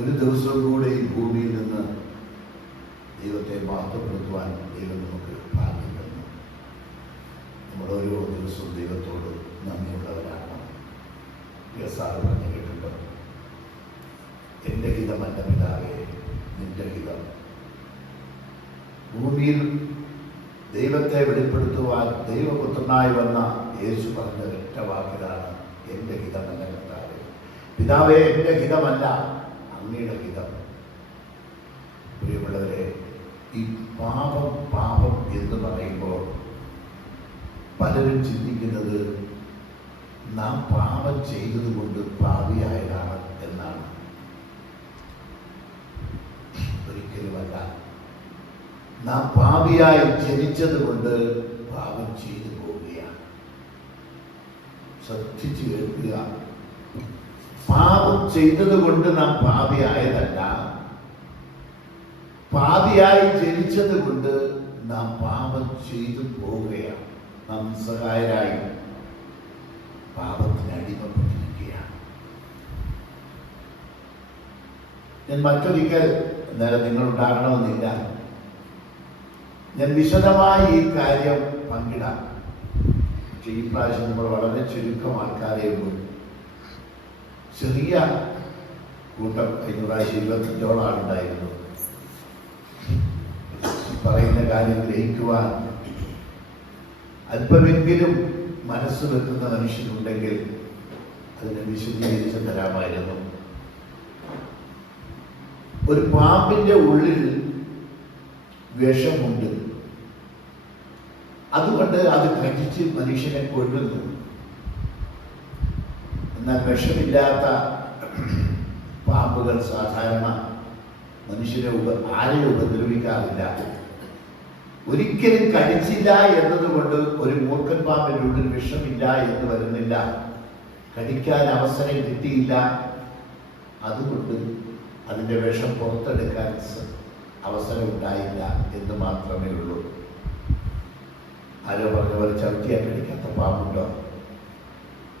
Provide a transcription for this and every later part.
ഒരു ദിവസം കൂടെ ഈ ഭൂമിയിൽ നിന്ന് ദൈവത്തെ മഹത്വപ്പെടുത്തുവാൻ ദൈവം നമുക്ക് ഭാഗ്യം തന്നു. നമ്മൾ ഓരോ ദിവസവും ദൈവത്തോട് നന്ദിയുള്ളവരാണ്. സാറ് പറഞ്ഞു കേട്ടിട്ടുണ്ട്, എൻ്റെ ഹിതമല്ല പിതാവേ, നിന്റെ ഹിതം. ഭൂമിയിൽ ദൈവത്തെ വെളിപ്പെടുത്തുവാൻ ദൈവപുത്രനായി വന്ന യേശു പറഞ്ഞ ഒറ്റ വാക്കിലാണ്, എൻ്റെ ഹിതമല്ല കർത്താവേ. പിതാവേ, എൻ്റെ ഹിതമല്ല, അങ്ങയുടെ ഹിതം. പ്രിയമുള്ളവരെ, ഈ പാപം എന്ന് പറയുമ്പോൾ പലരും ചിന്തിക്കുന്നത് നാം പാപം ചെയ്തതുകൊണ്ട് പാപിയായതാണ് എന്നാണ്. ഒരിക്കലുമല്ല. നാം പാപിയായി ജനിച്ചത് കൊണ്ട് പാപം ചെയ്തു പോവുകയാണ്. ശ്രദ്ധിച്ചു കേൾക്കുക. പാപം ചെയ്തത് കൊണ്ട് നാം പാപിയായതല്ല, പാപിയായി ജനിച്ചത് കൊണ്ട് നാം പാപം ചെയ്തു പോവുകയാണ്. നാം നിസ്സഹായരായി പാപത്തിന് അടിമപ്പെട്ടിരിക്കുകയാണ്. ഞാൻ മറ്റൊരിക്കൽ, നേരെ നിങ്ങളുണ്ടാകണമെന്നില്ല, ഞാൻ വിശദമായി ഈ കാര്യം പങ്കിടാം. പക്ഷെ ഈ പ്രാവശ്യം നമ്മൾ വളരെ ചുരുക്കം ആൾക്കാരെ ഉള്ളൂ. ചെറിയ കൂട്ടം, കഴിഞ്ഞ പ്രാവശ്യം 25ഓളം ആളുണ്ടായിരുന്നു. പറയുന്ന കാര്യം ഗ്രഹിക്കുവാൻ അല്പമെങ്കിലും മനസ്സ് വെക്കുന്ന മനുഷ്യനുണ്ടെങ്കിൽ അതിനെ വിശദീകരിച്ച് തരാമായിരുന്നു. ഒരു പാമ്പിന്റെ ഉള്ളിൽ വിഷമുണ്ട്. അതുകൊണ്ട് അത് കടിച്ച് മനുഷ്യനെ കൊല്ലുന്നു. എന്നാൽ വിഷമില്ലാത്ത പാമ്പുകൾ സാധാരണ മനുഷ്യനെ ആരെയും ഉപദ്രവിക്കാറില്ല. ഒരിക്കലും കടിച്ചില്ല എന്നതുകൊണ്ട് ഒരു മൂർഖൻ പാമ്പിന്റെ ഉള്ളിൽ വിഷമില്ല എന്ന് വരുന്നില്ല. കടിക്കാൻ അവസരം കിട്ടിയില്ല, അതുകൊണ്ട് അതിൻ്റെ വിഷം പുറത്തെടുക്കാൻ അവസരം ഉണ്ടായില്ല എന്ന് മാത്രമേ ഉള്ളൂ. ആരോ പറഞ്ഞ പോലെ ചവിട്ടിയാൽ കടിക്കാത്ത പാമ്പുണ്ടോ?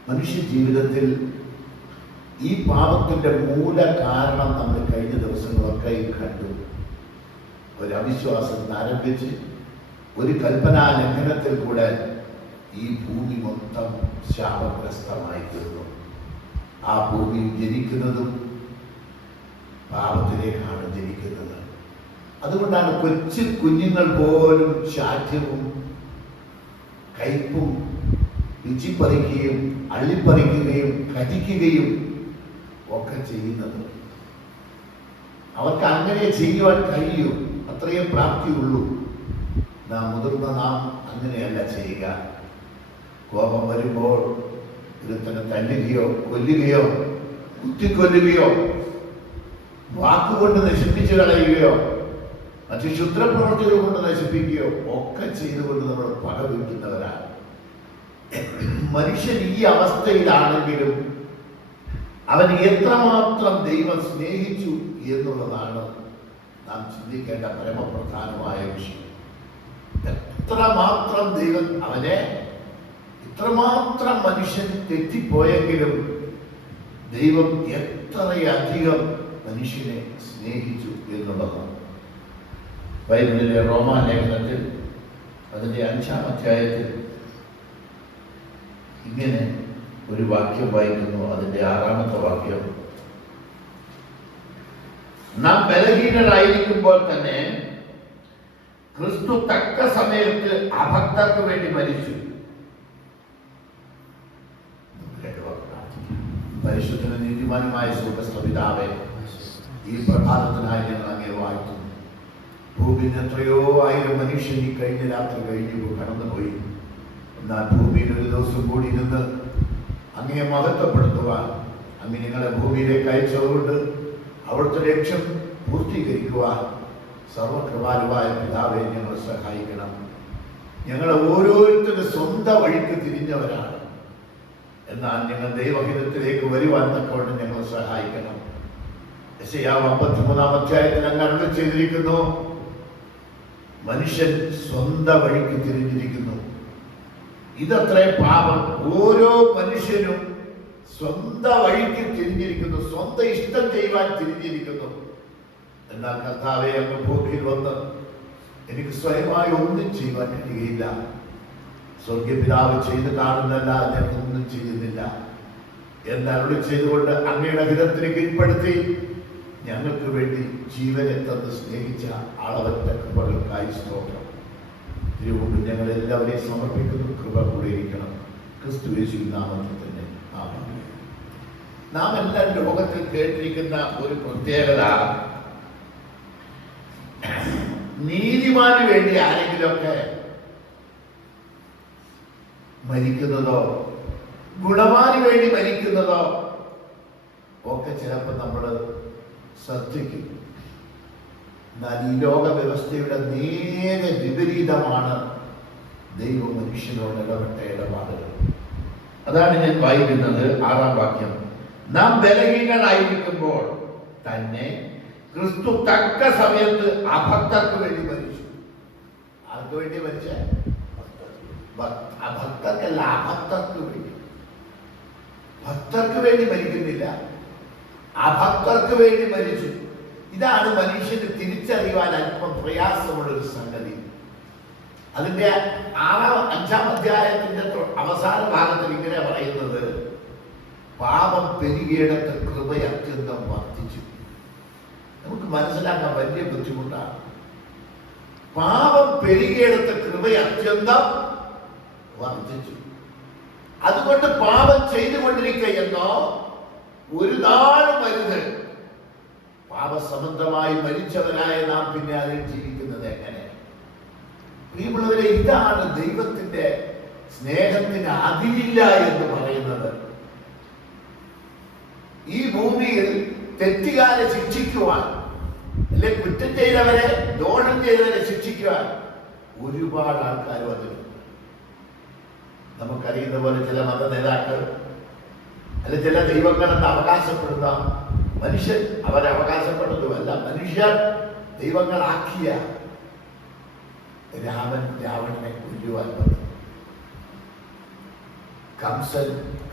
മനുഷ്യ ജീവിതത്തിൽ ഈ പാപത്തിന്റെ മൂല കാരണം നമ്മൾ കഴിഞ്ഞ ദിവസങ്ങളൊക്കെ കണ്ടു. ഒരു അവിശ്വാസത്തിൽ ആരംഭിച്ച് ഒരു കൽപ്പനാ ലംഘനത്തിൽ കൂടെ ഈ ഭൂമി മൊത്തം ശാപഗ്രസ്തമായി തീർന്നു. ആ ഭൂമി ജനിക്കുന്നതും പാപത്തിലേക്കാണ് ജനിക്കുന്നത്. അതുകൊണ്ടാണ് കൊച്ചു കുഞ്ഞുങ്ങൾ പോലും ശാഠ്യവും കയ്പും രുചിപ്പറിക്കുകയും അള്ളിപ്പറിക്കുകയും കടിക്കുകയും ഒക്കെ ചെയ്യുന്നത്. അവർക്ക് അങ്ങനെ ചെയ്യുവാൻ കഴിയും, അത്രയും പ്രാപ്തിയുള്ളൂ. മുതിർന്ന നാം അങ്ങനെയല്ല ചെയ്യുക. കോപം വരുമ്പോൾ ഒരുത്തനെ തല്ലുകയോ കൊല്ലുകയോ കുത്തിക്കൊല്ലുകയോ വാക്കുകൊണ്ട് നശിപ്പിച്ചു കളയുകയോ മറ്റു ക്ഷുദ്രപ്രവർത്തികൾ കൊണ്ട് നശിപ്പിക്കുകയോ ഒക്കെ ചെയ്തുകൊണ്ട് നമ്മൾ പക വീട്ടുന്നവരാണ്. മനുഷ്യൻ ഈ അവസ്ഥയിലാണെങ്കിലും അവൻ എത്രമാത്രം ദൈവം സ്നേഹിച്ചു എന്നുള്ളതാണ് നാം ചിന്തിക്കേണ്ട പരമപ്രധാനമായ വിഷയം. എത്രമാത്രം ദൈവം അവനെ, ഇത്രമാത്രം മനുഷ്യൻ തെറ്റിപ്പോയെങ്കിലും ദൈവം എത്രയധികം മനുഷ്യനെ സ്നേഹിച്ചു എന്നുള്ളതാണ്. ബൈബിളിലെ റോമാലേഖനത്തിൽ അതിൻ്റെ 5-ാം അധ്യായത്തിൽ ഇങ്ങനെ ഒരു വാക്യം വായിക്കുന്നു. അതിൻ്റെ 6-ാമത്തെ വാക്യം, നാം ബലഹീനരായിരിക്കുമ്പോൾ തന്നെ ക്രിസ്തു തക്ക സമയത്ത് അഭക്തർക്ക് വേണ്ടി മരിച്ചു. പരിശുദ്ധന നീതിമാനുമായ സ്വർഗ്ഗസ്ഥപിതാവേ, ഈ പ്രഭാതത്തിനായി ഞങ്ങൾ അങ്ങേ വാഴ്ത്തുന്നു. ഭൂമിയിൽ എത്രയോ ആയിരം മനുഷ്യൻ ഈ കഴിഞ്ഞ രാത്രി കഴിഞ്ഞു കടന്നുപോയി. എന്നാൽ ഭൂമിയിൽ ഒരു ദിവസം കൂടി നിന്ന് അങ്ങയെ മഹത്വപ്പെടുത്തുവാൻ അങ്ങ് നിങ്ങളെ ഭൂമിയിലേക്ക് അയച്ചതുകൊണ്ട് അവിടുത്തെ ലക്ഷ്യം പൂർത്തീകരിക്കുവാൻ സർവകൃപാലുവായ പിതാവെ ഞങ്ങൾ സഹായിക്കണം. ഞങ്ങളെ ഓരോരുത്തരും സ്വന്തം വഴിക്ക് തിരിഞ്ഞവരാണ്. എന്നാൽ ഞങ്ങൾ ദൈവഹിതത്തിലേക്ക് വരുവാൻ തക്കവണ്ണം ഞങ്ങൾ സഹായിക്കണം. യെശയ്യാവ് 53-ാം അധ്യായത്തിൽ അങ്ങ് അരുളി ചെയ്തിരിക്കുന്നു, മനുഷ്യൻ സ്വന്തം വഴിക്ക് തിരിഞ്ഞിരിക്കുന്നു. ഇതത്രേ പാപം. ഓരോ മനുഷ്യനും സ്വന്തം വഴിക്ക് തിരിഞ്ഞിരിക്കുന്നു, സ്വന്തം ഇഷ്ടം ചെയ്യുവാൻ തിരിഞ്ഞിരിക്കുന്നു. എന്നാൽ കർത്താവേ, അങ്ങ് ഭൂമിയിൽ വന്ന് എനിക്ക് സ്വയമായി ഒന്നും ചെയ്യുവാൻ കഴിയുകയില്ല. സ്വർഗപിതാവ് ചെയ്ത് കാണുന്നല്ല, ഞാൻ ഒന്നും ചെയ്യുന്നില്ല എന്ന് അരുളി ചെയ്തുകൊണ്ട് അങ്ങയുടെ ഹിതത്തിന് കീഴ്പ്പെടുത്തി ഞങ്ങൾക്ക് വേണ്ടി ജീവനെ തന്ന് സ്നേഹിച്ച അളവറ്റ കൃപകൾക്കായി സ്തോത്രം. ഇതിനുകൊണ്ട് ഞങ്ങൾ എല്ലാവരെയും സമർപ്പിക്കുന്നു. കൃപ കൂടിയിരിക്കണം. ക്രിസ്തു യേശുവിൻ നാമത്തിൽ തന്നെ ആമേൻ. നാം എല്ലാം ലോകത്തിൽ കേട്ടിരിക്കുന്ന ഒരു പ്രത്യേകത, നീതിമാന് വേണ്ടി ആരെങ്കിലുമൊക്കെ മരിക്കുന്നതോ ഗുണവാന് വേണ്ടി മരിക്കുന്നതോ ഒക്കെ ചിലപ്പോൾ നമ്മൾ ശ്രദ്ധിക്കും. എന്നാൽ ഈ ലോക വ്യവസ്ഥയുടെ നേരെ വിപരീതമാണ് ദൈവം മനുഷ്യനോട് ഇടപെട്ട ഇടപാടുകൾ. അതാണ് ഞാൻ വായിക്കുന്നത് 6-ാം വാക്യം. നാം ബലഹീനരായിരിക്കുമ്പോൾ തന്നെ ക്രിസ്തു തക്ക സമയത്ത് അഭക്തർക്ക് വേണ്ടി മരിച്ചു. ആർക്ക് വേണ്ടി മരിച്ച? അഭക്തർക്കല്ല, അഭക്തർക്ക് വേണ്ടി. ഭക്തർക്ക് വേണ്ടി മരിക്കുന്നില്ല, അഭക്തർക്ക് വേണ്ടി മരിച്ചു. ഇതാണ് മനുഷ്യന് തിരിച്ചറിയുവാൻ അല്പം പ്രയാസമുള്ളൊരു സംഗതി. അതിന്റെ 5-ാം അധ്യായത്തിന്റെ അവസാന ഭാഗത്തിൽ ഇങ്ങനെ പറയുന്നത്, പാപം പെരുകിയിടത്ത് കൃപ അത്യന്തം വർദ്ധിച്ചു. നമുക്ക് മനസ്സിലാക്കാൻ വലിയ ബുദ്ധിമുട്ടാണ്. പാപം പെരുകിയിടത്ത് കൃപ അത്യന്തം വർദ്ധിച്ചു. അതുകൊണ്ട് പാപം ചെയ്തുകൊണ്ടിരിക്കുകയെന്നോ ഒരു നാളും വരുത് പാപസംബന്ധമായി മരിച്ചവനായ നാം പിന്നെ അതിൽ ജീവിക്കുന്നത് എങ്ങനെ? പ്രിയമുള്ളവരെ, ഇതാണ് ദൈവത്തിന്റെ സ്നേഹത്തിന് അതിരില്ല എന്ന് പറയുന്നത്. ഈ ഭൂമിയിൽ തെറ്റുകാരെ ശിക്ഷിക്കുവാൻ, അല്ലെ കുറ്റം ചെയ്തവരെ, ദോഷം ചെയ്തവരെ ശിക്ഷിക്കുവാൻ ഒരുപാട് ആൾക്കാർ വന്നിട്ടുണ്ട്. നമുക്കറിയുന്ന പോലെ ചില മത നേതാക്കൾ, അല്ലെ ചില ദൈവങ്ങളെന്ന് അവകാശപ്പെടുന്ന മനുഷ്യൻ, അവരവകാശപ്പെടുന്നതുമല്ല, മനുഷ്യർ ദൈവങ്ങളാക്കിയ രാവണനെ കൊല്ലുവാൻ വന്നു.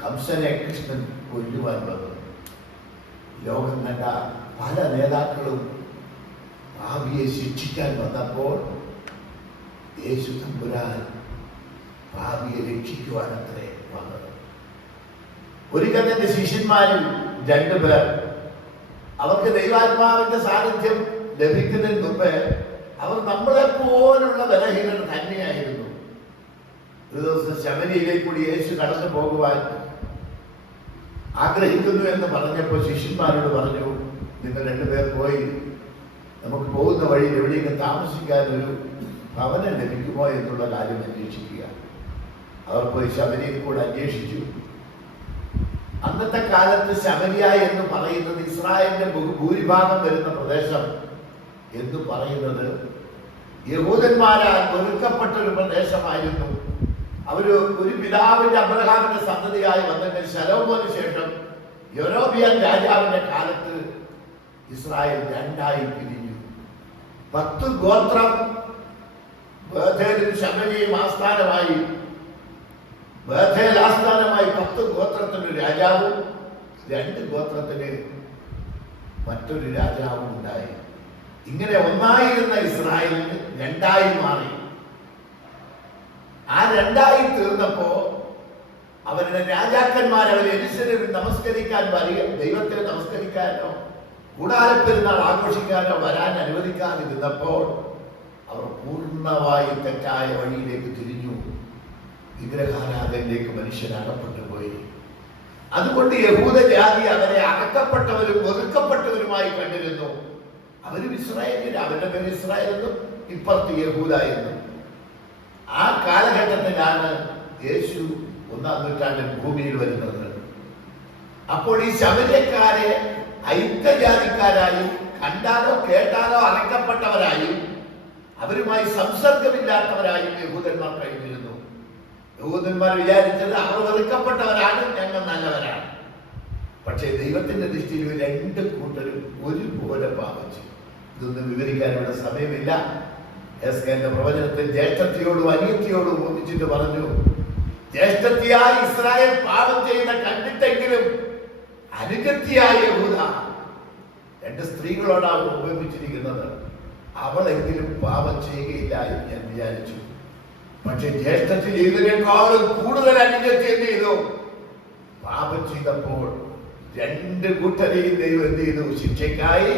കംസനെ കൃഷ്ണൻ കൊല്ലുവാൻ വന്നു. ലോകം കണ്ട പല നേതാക്കളും പാപിയെ ശിക്ഷിക്കാൻ വന്നപ്പോൾ യേശു തമ്പുരാൻ പാപിയെ രക്ഷിക്കുവാനത്രേ വന്നത്. ഒരിക്കൽ തന്റെ ശിഷ്യന്മാരിൽ 2 പേർ, അവർക്ക് ദൈവാത്മാവിന്റെ സാന്നിധ്യം ലഭിക്കുന്നതിന് മുമ്പ് അവർ നമ്മളെ പോലുള്ള ബലഹീനർ തന്നെയായിരുന്നു. ഒരു ദിവസം ശമരിയിലേക്ക് കൂടി യേശു കടന്നു പോകുവാൻ ആഗ്രഹിക്കുന്നു എന്ന് പറഞ്ഞപ്പോൾ ശിഷ്യന്മാരോട് പറഞ്ഞു, നിങ്ങൾ 2 പേർ പോയി നമുക്ക് പോകുന്ന വഴിയിൽ എവിടെയെങ്കിലും താമസിക്കാൻ ഒരു ഭവനം ലഭിക്കുമോ എന്നുള്ള കാര്യം അന്വേഷിക്കുക. അവർ പോയി ശമരിയിൽ കൂടെ അന്വേഷിച്ചു. അന്നത്തെ കാലത്ത് ശമരിയ എന്ന് പറയുന്നത് ഇസ്രായേലിന്റെ ഭൂരിഭാഗം വരുന്ന പ്രദേശം എന്ന് പറയുന്നത് യഹൂദന്മാരാൽ വെറുക്കപ്പെട്ട ഒരു പ്രദേശമായിരുന്നു. ഒരു പിതാവിന്റെ അബ്രഹാമിന്റെ സന്തതിയായി വന്നതിന് ശലോമോന് ശേഷം യൊരോബിയാൻ രാജാവിന്റെ കാലത്ത് ഇസ്രായേൽ 2ആയി പിരിഞ്ഞു. 10 ഗോത്രം ബേഥേലും ശമരിയും ആസ്ഥാനമായി. ബേഥേൽ ആസ്ഥാനമായി 10 ഗോത്രത്തിന് രാജാവും 2 ഗോത്രത്തിന് മറ്റൊരു രാജാവും ഉണ്ടായി. ഇങ്ങനെ ഒന്നായിരുന്ന ഇസ്രായേലിന് 2ആയി മാറി. ആ 2ആയി തീർന്നപ്പോ അവരുടെ രാജാക്കന്മാർ അവരെ യെരൂശലേമിൽ നമസ്കരിക്കാൻ വരിക, ദൈവത്തെ നമസ്കരിക്കാനോ കൂടാരപ്പെരുന്നാൾ ആഘോഷിക്കാനോ വരാൻ അനുവദിക്കാതിരുന്നപ്പോൾ അവർ പൂർണ്ണമായി തെറ്റായ വഴിയിലേക്ക് തിരിഞ്ഞു. വിഗ്രഹാരാധനയിലേക്ക് മനുഷ്യൻ അകപ്പെട്ടു പോയി. അതുകൊണ്ട് യഹൂദ ജാതി അവരെ അകക്കപ്പെട്ടവരും ഒതുക്കപ്പെട്ടവരുമായി കണ്ടിരുന്നു. അവരും ഇസ്രായേലിൽ, അവരുടെ പേര് ഇസ്രായേൽ എന്നും ഇപ്പുറത്ത് യഹൂദ എന്നും. ആ കാലഘട്ടത്തിലാണ് യേശു 1-ാം നൂറ്റാണ്ടിൽ ഭൂമിയിൽ വരുന്നത്. അപ്പോൾ ഈ ശമര്യക്കാരെ ഐക്യജാതിക്കാരായും കണ്ടാലോ കേട്ടാലോ അടക്കപ്പെട്ടവരായും അവരുമായി സംസർഗമില്ലാത്തവരായും യഹൂദന്മാർ കഴിഞ്ഞിരുന്നു. യഹൂദന്മാർ വിചാരിച്ചത് അവർ വെറുക്കപ്പെട്ടവരാണ്, ഞങ്ങൾ നല്ലവരാണ്. പക്ഷേ ദൈവത്തിന്റെ ദൃഷ്ടിയിൽ 2 കൂട്ടരും ഒരുപോലെ പാപിച്ചു. ഇതൊന്നും വിവരിക്കാൻ ഇവിടെ സമയമില്ല. എസ്കേന്റെ പ്രവചനത്തിൽ ജ്യേഷ്ഠത്തിയോടും അനിയത്തിയോടും ഒന്നിച്ചിട്ട് പറഞ്ഞു, ജ്യേഷ്ഠത്തിയായ ഇസ്രായേൽ പാപം ചെയ്യുന്ന കണ്ടിട്ടെങ്കിലും അനുജത്തിയായ യഹൂദ, രണ്ട് സ്ത്രീകളോടാണ് ഉപയോഗിച്ചിരിക്കുന്നത്. അവളെങ്കിലും പാപം ചെയ്യുകയില്ല എന്ന് ഞാൻ വിചാരിച്ചു. പക്ഷെ ജ്യേഷ്ഠത്തിൽ ചെയ്തതിനേക്കാളും കൂടുതൽ അനുജത്തി എന്ത് ചെയ്തു? പാപം ചെയ്തപ്പോൾ രണ്ട് കൂട്ടരെയും ദൈവം എന്ത് ചെയ്തു? ശിക്ഷയ്ക്കായി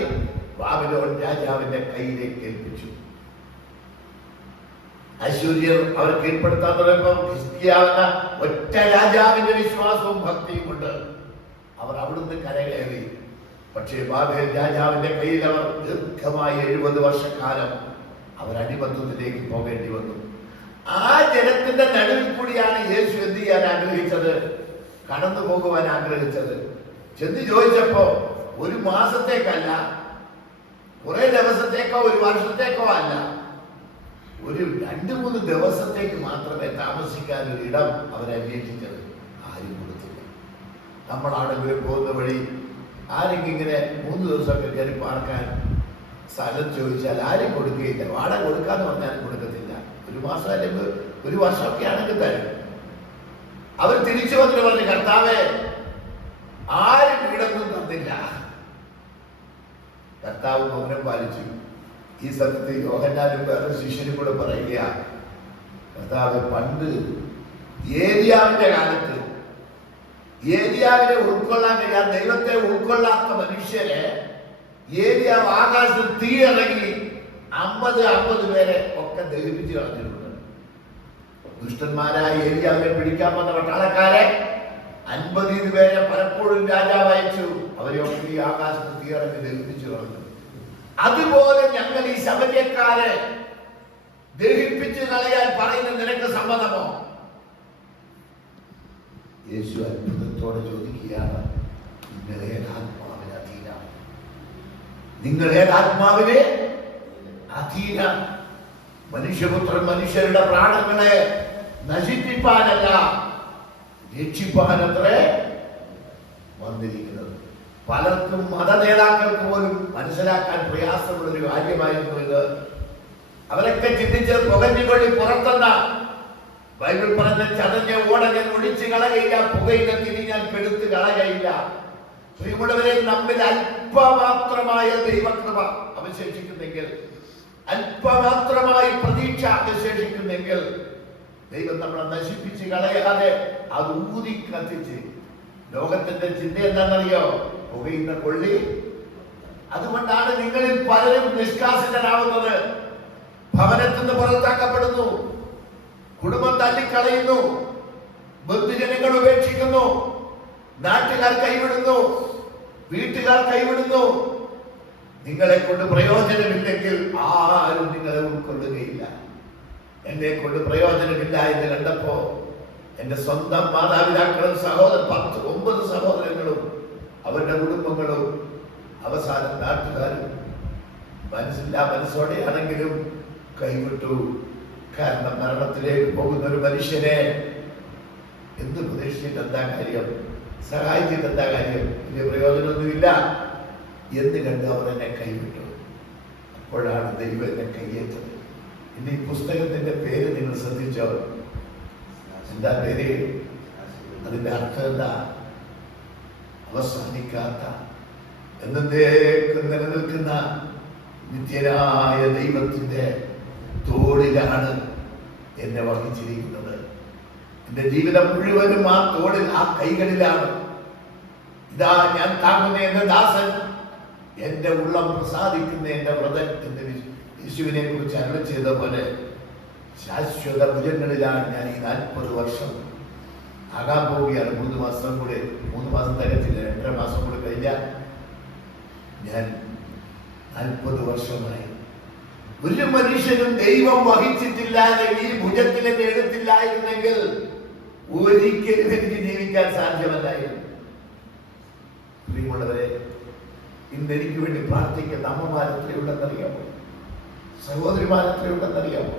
ബാബിലോൺ രാജാവിന്റെ കയ്യിലേക്ക് ഏൽപ്പിച്ചു. അശ്ശൂര്യർ അവർ കീഴ്പ്പെടുത്താൻ തുടങ്ങിയപ്പോൾ ഹിസ്കിയാവെന്ന ഒറ്റ രാജാവിന്റെ വിശ്വാസവും ഭക്തിയും കൊണ്ട് അവർ അവിടുന്ന് കരകയറി. പക്ഷേ ബാബേൽ രാജാവിന്റെ കയ്യിൽ അവർ ദീർഘമായ 70 വർഷക്കാലം അവർ അടിമത്തത്തിലേക്ക് പോകേണ്ടി വന്നു. ആ ജനത്തിന്റെ നടുവിൽ കൂടിയാണ് യേശു എന്ത് ചെയ്യാൻ ആഗ്രഹിച്ചത്? കടന്നു പോകുവാൻ ആഗ്രഹിച്ചത്. ചെന്ന് ചോദിച്ചപ്പോ 1 മാസത്തേക്കല്ല, കുറെ ദിവസത്തേക്കോ 1 വർഷത്തേക്കോ അല്ല, ഒരു 2-3 ദിവസത്തേക്ക് മാത്രമേ താമസിക്കാൻ ഒരു ഇടം അവരെ അന്വേഷിച്ചത്. ആരും കൊടുത്തില്ല. നമ്മളാണെങ്കിലും പോകുന്ന വഴി ആരെങ്കിലും ഇങ്ങനെ 3 ദിവസമൊക്കെ കയറി പാർക്കാൻ സ്ഥലം ചോദിച്ചാൽ ആരും കൊടുക്കുകയില്ല. വാടക കൊടുക്കാന്ന് പറഞ്ഞാലും കൊടുക്കത്തില്ല. 1 മാസം അല്ലെങ്കിൽ 1 വർഷമൊക്കെ ആണെങ്കിൽ തരും. അവർ തിരിച്ചു വന്നിട്ട് പറഞ്ഞു, കർത്താവേ, ആരും വീടൊന്നും തന്നില്ല. കർത്താവ് മൗനം പാലിച്ചു. ഈ സത്യത്തിൽ യോഹന്നാനും വേറെ ശിഷ്യനും കൂടെ പറയുക, കർത്താവ് പണ്ട് ഏലിയാവിന്റെ കാലത്ത് ഏലിയാവിനെ ഉൾക്കൊള്ളാൻ കഴിയാൻ ദൈവത്തെ ഉൾക്കൊള്ളാത്ത മനുഷ്യരെ ഏലിയാവ് ആകാശത്ത് തീ ഇറങ്ങി 50 പേരെ ഒക്കെ ദഹിപ്പിച്ച് കളഞ്ഞിട്ടുണ്ട്. ദുഷ്ടന്മാരായ ഏലിയാവിനെ പിടിക്കാൻ വന്ന പട്ടാളക്കാരെ 50 പേരെ പലപ്പോഴും രാജാവ് അയച്ചു. അവരെയൊക്കെ ഈ ആകാശത്ത് തീ ഇറങ്ങി ദഹിപ്പിച്ചു കളഞ്ഞു. അതുപോലെ ഞങ്ങൾ ഈ ശബര്യക്കാരെ ദഹിപ്പിച്ച് കളയാൻ പറയുന്ന നിനക്ക് സമ്മതമോ? യേശു അത്ഭുതത്തോടെ ചോദിക്കുകയാണ്, നിങ്ങൾ ഏതാത്മാവിന് അധീന? നിങ്ങൾ ഏതാത്മാവിനെ അധീന? മനുഷ്യപുത്രൻ മനുഷ്യരുടെ പ്രാണങ്ങളെ നശിപ്പിപ്പാനല്ല, രക്ഷിപ്പാനത്രേ വന്നിരിക്കുന്നത്. പലർക്കും മത നേതാക്കൾക്ക് പോലും മനസ്സിലാക്കാൻ പ്രയാസമുള്ള ഒരു കാര്യമായിരുന്നു ഇത്. അവരൊക്കെ ചിന്തിച്ചത് പുകഞ്ഞുകൊള്ളി പുറത്തെന്ന ബൈബിൾ പറഞ്ഞ ചതഞ്ഞ ഓട ഞാൻ ഒഴിച്ചു കളകയില്ല, പുകയില തിരിഞ്ഞാൽ പെടുത്ത് കളകയില്ല. പ്രിയമുള്ളവരെ, നമ്മിൽ അല്പമാത്രമായ ദൈവകൃപ അവശേഷിക്കുന്നെങ്കിൽ, അല്പമാത്രമായി പ്രതീക്ഷ അവശേഷിക്കുന്നെങ്കിൽ, ദൈവം നമ്മളെ നശിപ്പിച്ച് കളയാതെ അത് ഊതി കത്തിച്ച്, ലോകത്തിന്റെ ചിന്ത എന്താണെന്നറിയോ? പുകയുന്ന കൊള്ളി. അതുകൊണ്ടാണ് നിങ്ങളിൽ പലരും നിഷ്കാസിതരാവുന്നത്. ഭവനത്തിൽ നിന്ന് പുറത്താക്കപ്പെടുന്നു, കുടുംബം തല്ലിക്കളയുന്നു, ബന്ധുജനങ്ങൾ ഉപേക്ഷിക്കുന്നു, നാട്ടുകാർ കൈവിടുന്നു, വീട്ടുകാർ കൈവിടുന്നു. നിങ്ങളെ കൊണ്ട് പ്രയോജനമില്ലെങ്കിൽ ആരും നിങ്ങളെ ഉൾക്കൊള്ളുകയില്ല. എന്നെ കൊണ്ട് പ്രയോജനമില്ല എന്ന് കണ്ടപ്പോ എന്റെ സ്വന്തം മാതാപിതാക്കളും 9 സഹോദരങ്ങളും അവരുടെ കുടുംബങ്ങളും അവസാനം നാട്ടുകാരും മനസ്സോടെയാണെങ്കിലും കൈവിട്ടു. കാരണം മരണത്തിലേക്ക് പോകുന്ന ഒരു മനുഷ്യനെ എന്ത് പ്രതീക്ഷിച്ചിട്ട് എന്താ കാര്യം? സഹായിച്ചിട്ട് എന്താ കാര്യം? വലിയ പ്രയോജനമൊന്നുമില്ല എന്ന് കണ്ട് അവർ എന്നെ കൈവിട്ടു. അപ്പോഴാണ് ദൈവം എന്നെ കൈയേറ്റത്. ഇന്ന് ഈ പുസ്തകത്തിന്റെ പേര് നിങ്ങൾ ശ്രദ്ധിച്ചോ? എന്താ പേര്? അതിന്റെ അർത്ഥം എന്താ? അവസാനിക്കാത്ത, എന്നേക്കും നിലനിൽക്കുന്ന നിത്യനായ ദൈവത്തിന്റെ തോളിലാണ് എന്നെ വഹിച്ചിരിക്കുന്നത്. എന്റെ ജീവിതം മുഴുവനും ആ തോളിൽ, ആ കൈകളിലാണ്. ഇതാ ഞാൻ താങ്ങുന്ന എന്റെ ദാസൻ, എന്റെ ഉള്ളം പ്രസാദിക്കുന്ന എന്റെ വ്രതൻ എന്ന് യേശുവിനെ കുറിച്ച് അരുളി ചെയ്ത പോലെ ശാശ്വത ഭുജങ്ങളിലാണ് ഞാൻ ഈ 40 വർഷം ആകാൻ പോവുകയാണ്. 3 മാസം കൂടെ, 3 മാസം തികച്ചില്ല, 2.5 മാസം കൂടെ കഴിഞ്ഞാൽ ഞാൻ 40 വർഷമായി. ഒരു മനുഷ്യനും ദൈവം വഹിച്ചിട്ടില്ലാതെ ഈ ഭുജത്തിൽ എന്നെ എടുത്തില്ലായിരുന്നെങ്കിൽ ഒരിക്കലും എനിക്ക് ജീവിക്കാൻ സാധ്യമല്ലായിരുന്നു. പ്രിയമുള്ളവരെ, ഇന്ന് എനിക്ക് വേണ്ടി പ്രാർത്ഥിക്കുന്ന അമ്മമാരെത്രയുണ്ടെന്നറിയാമോ? സഹോദരിമാരെത്രയുണ്ടെന്നറിയാമോ?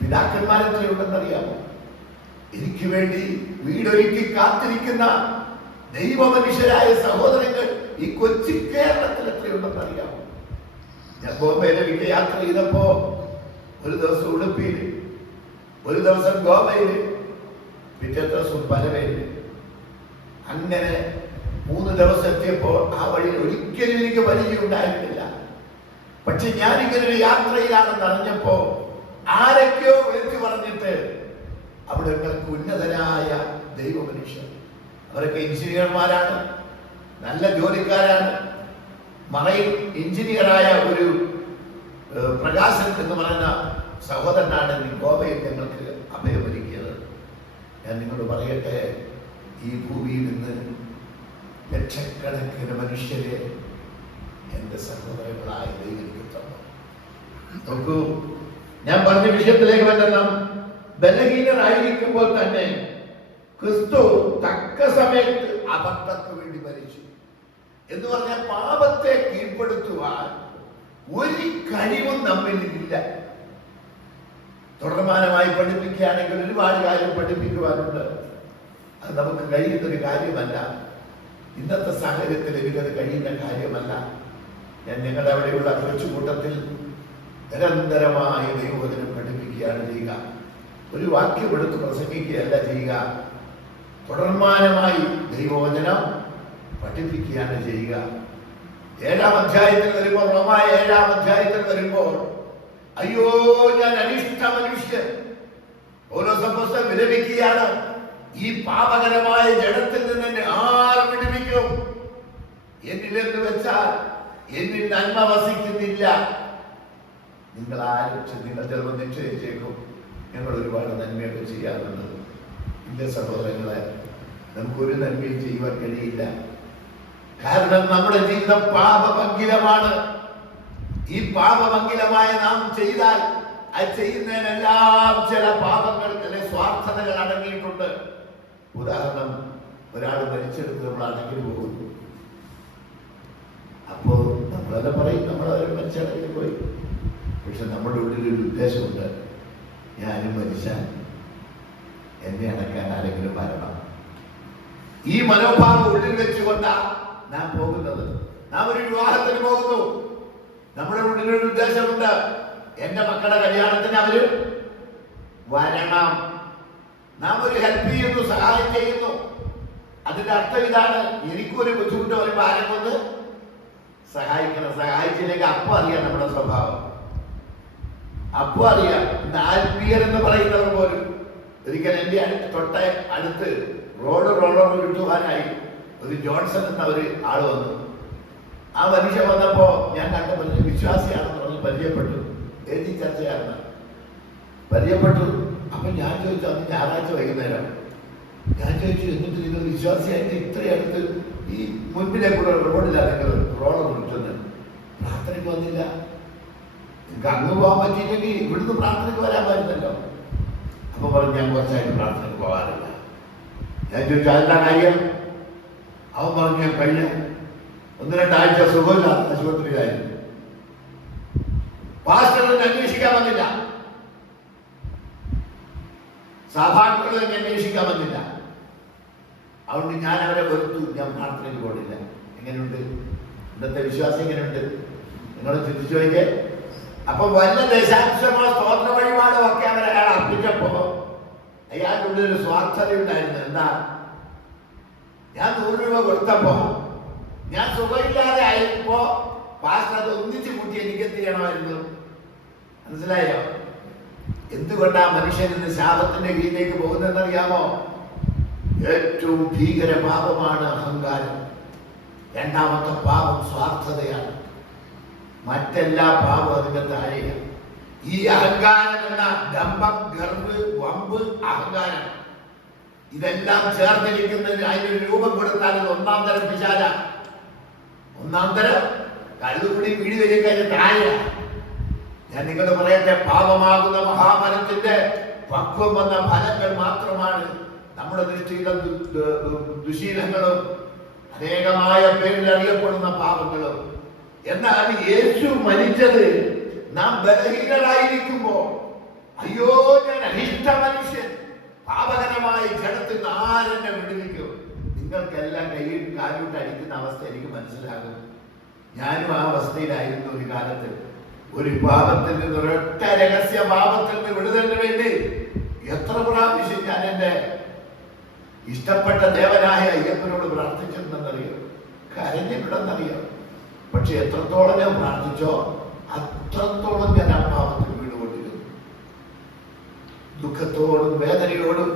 പിതാക്കന്മാരെത്രയുണ്ടെന്നറിയാമോ? എനിക്ക് വേണ്ടി വീടൊരുക്കി കാത്തിരിക്കുന്ന ദൈവമനുഷ്യരായ സഹോദരങ്ങൾ ഈ കൊച്ചി കേരളത്തിൽ എത്രയുണ്ടെന്നറിയാമോ? ഞാൻ ബോംബെയിലേക്ക് യാത്ര ചെയ്തപ്പോ ഒരു ദിവസം ഉടുപ്പിയിൽ ഒരു ദിവസം ഗോവയിൽ, പിറ്റത്തെ ദിവസം പലവേൽ. അങ്ങനെ 3 ദിവസം എത്തിയപ്പോൾ ആ വഴിയിൽ ഒരിക്കലും എനിക്ക് പരിചയം ഉണ്ടായിരുന്നില്ല. പക്ഷെ ഞാനിങ്ങനെ ഒരു യാത്രയിലാണെന്ന് അറിഞ്ഞപ്പോ ആരൊക്കെയോ വിളിച്ചു പറഞ്ഞിട്ട് അവിടെ ഞങ്ങൾക്ക് ഉന്നതരായ ദൈവമനുഷ്യർ, അവരൊക്കെ എഞ്ചിനീയർമാരാണ്, നല്ല ജോലിക്കാരാണ്. മറൈൻ എഞ്ചിനീയറായ ഒരു പ്രകാശൻ എന്ന് പറയുന്ന സഹോദരനാണ് ഗോവയിൽ ഞങ്ങൾക്ക് അഭയമൊരുക്കിയത്. ഞാൻ നിങ്ങളോട് പറയട്ടെ, ഈ ഭൂമിയിൽ നിന്ന് ലക്ഷക്കണക്കിന് മനുഷ്യരെ എന്റെ സഹോദരങ്ങളായി ദൈവം തന്നു. നോക്കൂ, ഞാൻ പറഞ്ഞ വിഷയത്തിലേക്ക് വരണം. ബലഹീനരായിരിക്കുമ്പോൾ തന്നെ ക്രിസ്തു തക്ക സമയത്ത് അബദ്ധത്തിന് വേണ്ടി മരിച്ചു എന്ന് പറഞ്ഞാൽ പാപത്തെ കീഴ്പ്പെടുത്തുവാൻ ഒരു കഴിവും നമ്മിൽ ഇല്ല. തുടർമാനമായി പഠിപ്പിക്കുകയാണെങ്കിൽ ഒരുപാട് കാര്യം പഠിപ്പിക്കുവാനുണ്ട്. അത് നമുക്ക് കഴിയുന്നൊരു കാര്യമല്ല. ഇന്നത്തെ സാഹചര്യത്തിൽ എനിക്കത് കഴിയുന്ന കാര്യമല്ല. ഞാൻ നിങ്ങളുടെ അവിടെയുള്ള കൊച്ചുകൂട്ടത്തിൽ നിരന്തരമായ ദൈവവചനം പഠിപ്പിക്കുകയാണ് ചെയ്യുക. ഒരു വാക്യം എടുത്ത് പ്രസംഗിക്കുകയല്ല ചെയ്യുക. തുടർമാനമായി ദൈവവചനം പഠിപ്പിക്കുകയാണ് ചെയ്യുക. 7-ാം അധ്യായത്തിൽ വരുമ്പോൾ, റോമായ 7-ാം അധ്യായത്തിൽ വരുമ്പോൾ, അയ്യോ ഞാൻ അനിഷ്ട മനുഷ്യൻ, പൗലോസ് അപ്പോസ്തലൻ വിലപിക്കുകയാണ്. ഈ പാപകരമായ ജഡത്തിൽ നിന്ന് എന്നെ ആർ വിടുവിക്കും? എന്നിലെന്ന് വെച്ചാൽ എന്നിൽ നന്മ വസിക്കുന്നില്ല. നിങ്ങൾ ചിലപ്പോൾ നിശ്ചയിച്ചേക്കും ഞങ്ങൾ ഒരുപാട് നന്മയൊക്കെ ചെയ്യാറുണ്ട്. ഇല്ല സഹോദരങ്ങളെ, നമുക്കൊരു നന്മയും ചെയ്യുവാൻ കഴിയില്ല. കാരണം നമ്മുടെ ജീവിതം പാപമംഗിലമാണ്. ഈ പാപമംഗിലമായ നാം ചെയ്താൽ അത് ചെയ്യുന്നതിനെല്ലാം ചില പാപങ്ങൾ, ചില സ്വാർത്ഥതകൾ അടങ്ങിയിട്ടുണ്ട്. ഉദാഹരണം, ഒരാൾ മരിച്ചെടുത്ത് നമ്മൾ അടങ്ങി പോകുന്നു. അപ്പോ നമ്മളത് പറയും, നമ്മളവരെ മരിച്ചടങ്ങി പോയി. പക്ഷെ നമ്മുടെ ഉള്ളിലൊരു ഉദ്ദേശമുണ്ട്, ഞാനും മരിച്ചാൽ എന്നെ അടക്കാൻ ആരെങ്കിലും വരണം. ഈ മനോഭാവം ഉള്ളിൽ വെച്ചുകൊണ്ടാണ് നാം പോകുന്നത്. നാം ഒരു വിവാഹത്തിന് പോകുന്നു, നമ്മുടെ ഉള്ളിലൊരു ഉദ്ദേശമുണ്ട്, എന്റെ മക്കളുടെ കല്യാണത്തിന് അവര് വരണം. നാം ഒരു ഹെൽപ്പ് ചെയ്യുന്നു, സഹായം ചെയ്യുന്നു. അതിന്റെ അർത്ഥം ഇതാണ്, എനിക്കൊരു ബുദ്ധിമുട്ട് വരുമ്പോൾ ആരെക്കൊന്ന് സഹായിക്കണം. സഹായിച്ചില്ലെങ്കിൽ അപ്പം അറിയാം നമ്മുടെ സ്വഭാവം, അപ്പം അറിയാം. ആത്മീയർ എന്ന് പറയുന്നവർ പോലും ഒരിക്കൽ എന്റെ തൊട്ട അടുത്ത് റോളർ കിട്ടുവാനായി ഒരു ജോൺസൺ എന്ന ഒരു ആള് വന്നു. ആ മനുഷ്യ വന്നപ്പോ ഞാൻ കണ്ട പറഞ്ഞു, വിശ്വാസിയാണെന്ന് പറഞ്ഞ് പരിചയപ്പെട്ടു. ഏതി ചർച്ചയാണെന്ന് പരിചയപ്പെട്ടു. അപ്പൊ ഞാൻ ചോദിച്ചു, അന്ന് ഞായറാഴ്ച വൈകുന്നേരം ഞാൻ ചോദിച്ചു, എന്നിട്ട് നിങ്ങൾ വിശ്വാസിയായിട്ട് ഇത്രയടുത്ത് ഈ മുൻപിലെ കൂടെ റോഡില്ല, നിങ്ങൾ റോളർ കിട്ടുന്നത് പ്രാർത്ഥനയ്ക്ക് വന്നില്ല? നിങ്ങൾക്ക് അങ്ങ് പോകാൻ പറ്റിയില്ലെങ്കിൽ ഇവിടുന്ന് പ്രാർത്ഥനയ്ക്ക് വരാൻ പറ്റുന്നല്ലോ. അപ്പൊ പറഞ്ഞു, ഞാൻ കുറച്ചായിട്ട് പ്രാർത്ഥനയ്ക്ക് പോകാറില്ല. ഞാൻ ചോദിച്ചു, അതെന്താ കാര്യം? അവൻ പറഞ്ഞു, ഞാൻ കഴിഞ്ഞ 1-2 ആഴ്ച സുഖമില്ല, ആശുപത്രിയിലായിരുന്നു. പാസ്റ്ററിനെ അന്വേഷിക്കാൻ വന്നില്ല, സഭാക്കളെ അന്വേഷിക്കാൻ വന്നില്ല. അതുകൊണ്ട് ഞാൻ അവരെ വെറുത്തു, ഞാൻ പ്രാർത്ഥനയ്ക്ക് പോയില്ല. എങ്ങനെയുണ്ട് ഇന്നത്തെ വിശ്വാസം? എങ്ങനെയുണ്ട് നിങ്ങൾ ചിന്തിച്ചു നോക്കിയേ. അപ്പൊ വല്ല ദശാംശമോ സ്തോത്ര വഴിപാടോ ഒക്കെ അവരെ അർപ്പിച്ചപ്പോ അയാളുടെ ഉള്ളിൽ ഒരു സ്വാർത്ഥത ഉണ്ടായിരുന്നു. എന്താ? ഞാൻ 100 രൂപ കൊടുത്തപ്പോ, ഞാൻ സുഖമില്ലാതെ ആയപ്പോ പാസ്റ്റർ അത് ഒന്നിച്ചു കൂട്ടി എനിക്ക് എന്ത് ചെയ്യണമായിരുന്നു? മനസ്സിലായോ? എന്തുകൊണ്ടാ മനുഷ്യൻ ഇന്ന് ശാപത്തിന്റെ കീഴിലേക്ക് പോകുന്നതെന്നറിയാമോ? ഏറ്റവും ഭീകര പാപമാണ് അഹങ്കാരം. രണ്ടാമത്തെ പാപം സ്വാർത്ഥതയാണ്. മറ്റെല്ലാ പാപം അതിന്റെ താഴെയാണ്. ഈ അഹങ്കാരം എന്ന ഡംബം, ഗർവ്, വമ്പ്, അഹങ്കാരം ഇതെല്ലാം ചേർന്നിരിക്കുന്നതിന് അതിനൊരു രൂപം കൊടുത്താൽ ഇത് 1-ാം തരം പിശാച. 1-ാം തരം കള്ളുകുടി വീടി വരും കഴിഞ്ഞ താഴെ. ഞാൻ നിങ്ങളോട് പറയട്ടെ, പാപമാകുന്ന മഹാമരത്തിന്റെ പക്വം വന്ന ഫലങ്ങൾ മാത്രമാണ് നമ്മുടെ ദൃഷ്ടിയിലെ ദുശീലങ്ങളും അനേകമായ പേരിൽ അറിയപ്പെടുന്ന പാപങ്ങളും. എന്നാൽ യേശു മരിച്ചത് നാം ബലഹീനരായിരിക്കുമ്പോൾ. അയ്യോ ഞാൻ അനിഷ്ട മനുഷ്യൻ, പാപകരമായ ജഡത്തിൽ നിന്ന് ആരെന്നെ വിടുവിക്കും? നിങ്ങൾക്കെല്ലാം കയ്യിൽ കാലിട്ട് അടിക്കുന്ന അവസ്ഥ എനിക്ക് മനസ്സിലാകും. ഞാനും ആ അവസ്ഥയിലായിരുന്നു ഒരു കാലത്ത്. ഒരു പാപത്തിൽ നിന്ന്, ഒരൊറ്റ രഹസ്യ പാപത്തിൽ നിന്ന് വിടുതലിന് വേണ്ടി ഇഷ്ടപ്പെട്ട ദേവനായ അയ്യപ്പനോട് പ്രാർത്ഥിച്ചെന്നറിയാം, കരഞ്ഞിട്ടുണ്ടെന്നറിയാം. പക്ഷെ എത്രത്തോളം ഞാൻ പ്രാർത്ഥിച്ചോ അത്രത്തോളം ഞാൻ ആ പാപത്തിൽ വീടുകൊണ്ടിരുന്നു. ദുഃഖത്തോടും വേദനയോടും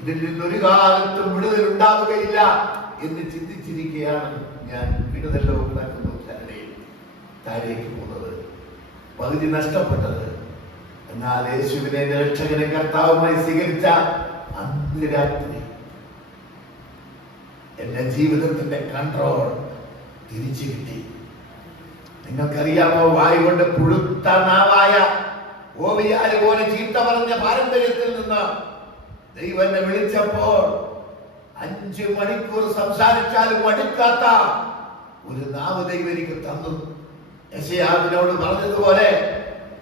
ഇതിൽ നിന്നൊരു കാലത്തും വിടുതൽ ഉണ്ടാവുകയില്ല എന്ന് ചിന്തിച്ചിരിക്കുകയാണ് ഞാൻ വിടുതലോ ഉണ്ടാക്കുന്ന ചരടയിൽ താഴേക്ക് പോകുന്നത്, പകുതി നഷ്ടപ്പെട്ടത്. എന്നാൽ യേശുവിനെ രക്ഷകനെ കർത്താവുമായി സ്വീകരിച്ച അന്ന് രാത്രി എന്റെ ജീവിതത്തിന്റെ കൺട്രോൾ തിരിച്ചു കിട്ടി. നിങ്ങൾക്കറിയാമോ, വായു കൊണ്ട് പുഴുത്ത നാവായ ഓവിയാല് പോലെ ചീത്ത പറഞ്ഞ പാരമ്പര്യത്തിൽ നിന്ന് ദൈവം എന്നെ വിളിച്ചപ്പോൾ 5 മണിക്കൂർ സംസാരിച്ചാലും മടുക്കാത്ത ഒരു നാവ് ദൈവം എനിക്ക് തന്നു. യെശയ്യാവിനോട് പറഞ്ഞതുപോലെ,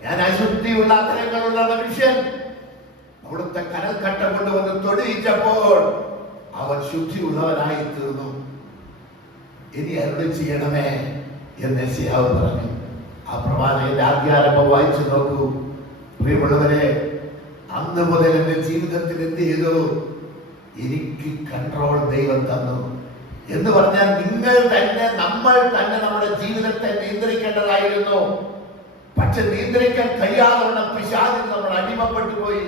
ഞാൻ അശുദ്ധിയുള്ള അധരങ്ങളുള്ള മനുഷ്യൻ. അവിടുത്തെ കനൽക്കട്ട കൊണ്ടുവന്ന് തൊടിയിച്ചപ്പോൾ അവൻ ശുദ്ധിയുള്ളവനായി തീർന്നു. ഇനി അരുളി ചെയ്യണമേ എന്ന് യെശയ്യാവ് പറഞ്ഞു. ആ പ്രവാചകന്റെ ആദ്യാരംഭം വായിച്ചു നോക്കൂ പ്രിയമുള്ളവരെ. അന്ന് മുതൽ എന്റെ ജീവിതത്തിൽ എന്ത് ചെയ്തു? എനിക്ക് കൺട്രോൾ ദൈവം തന്നു എന്ന് പറഞ്ഞാൽ നമ്മൾ തന്നെ നമ്മുടെ ജീവിതത്തെ നിയന്ത്രിക്കേണ്ടതായിരുന്നു. പക്ഷെ നിയന്ത്രിക്കാൻ കഴിയാതെ പിശാചിന് നമ്മൾ അടിമപ്പെട്ടു പോയി.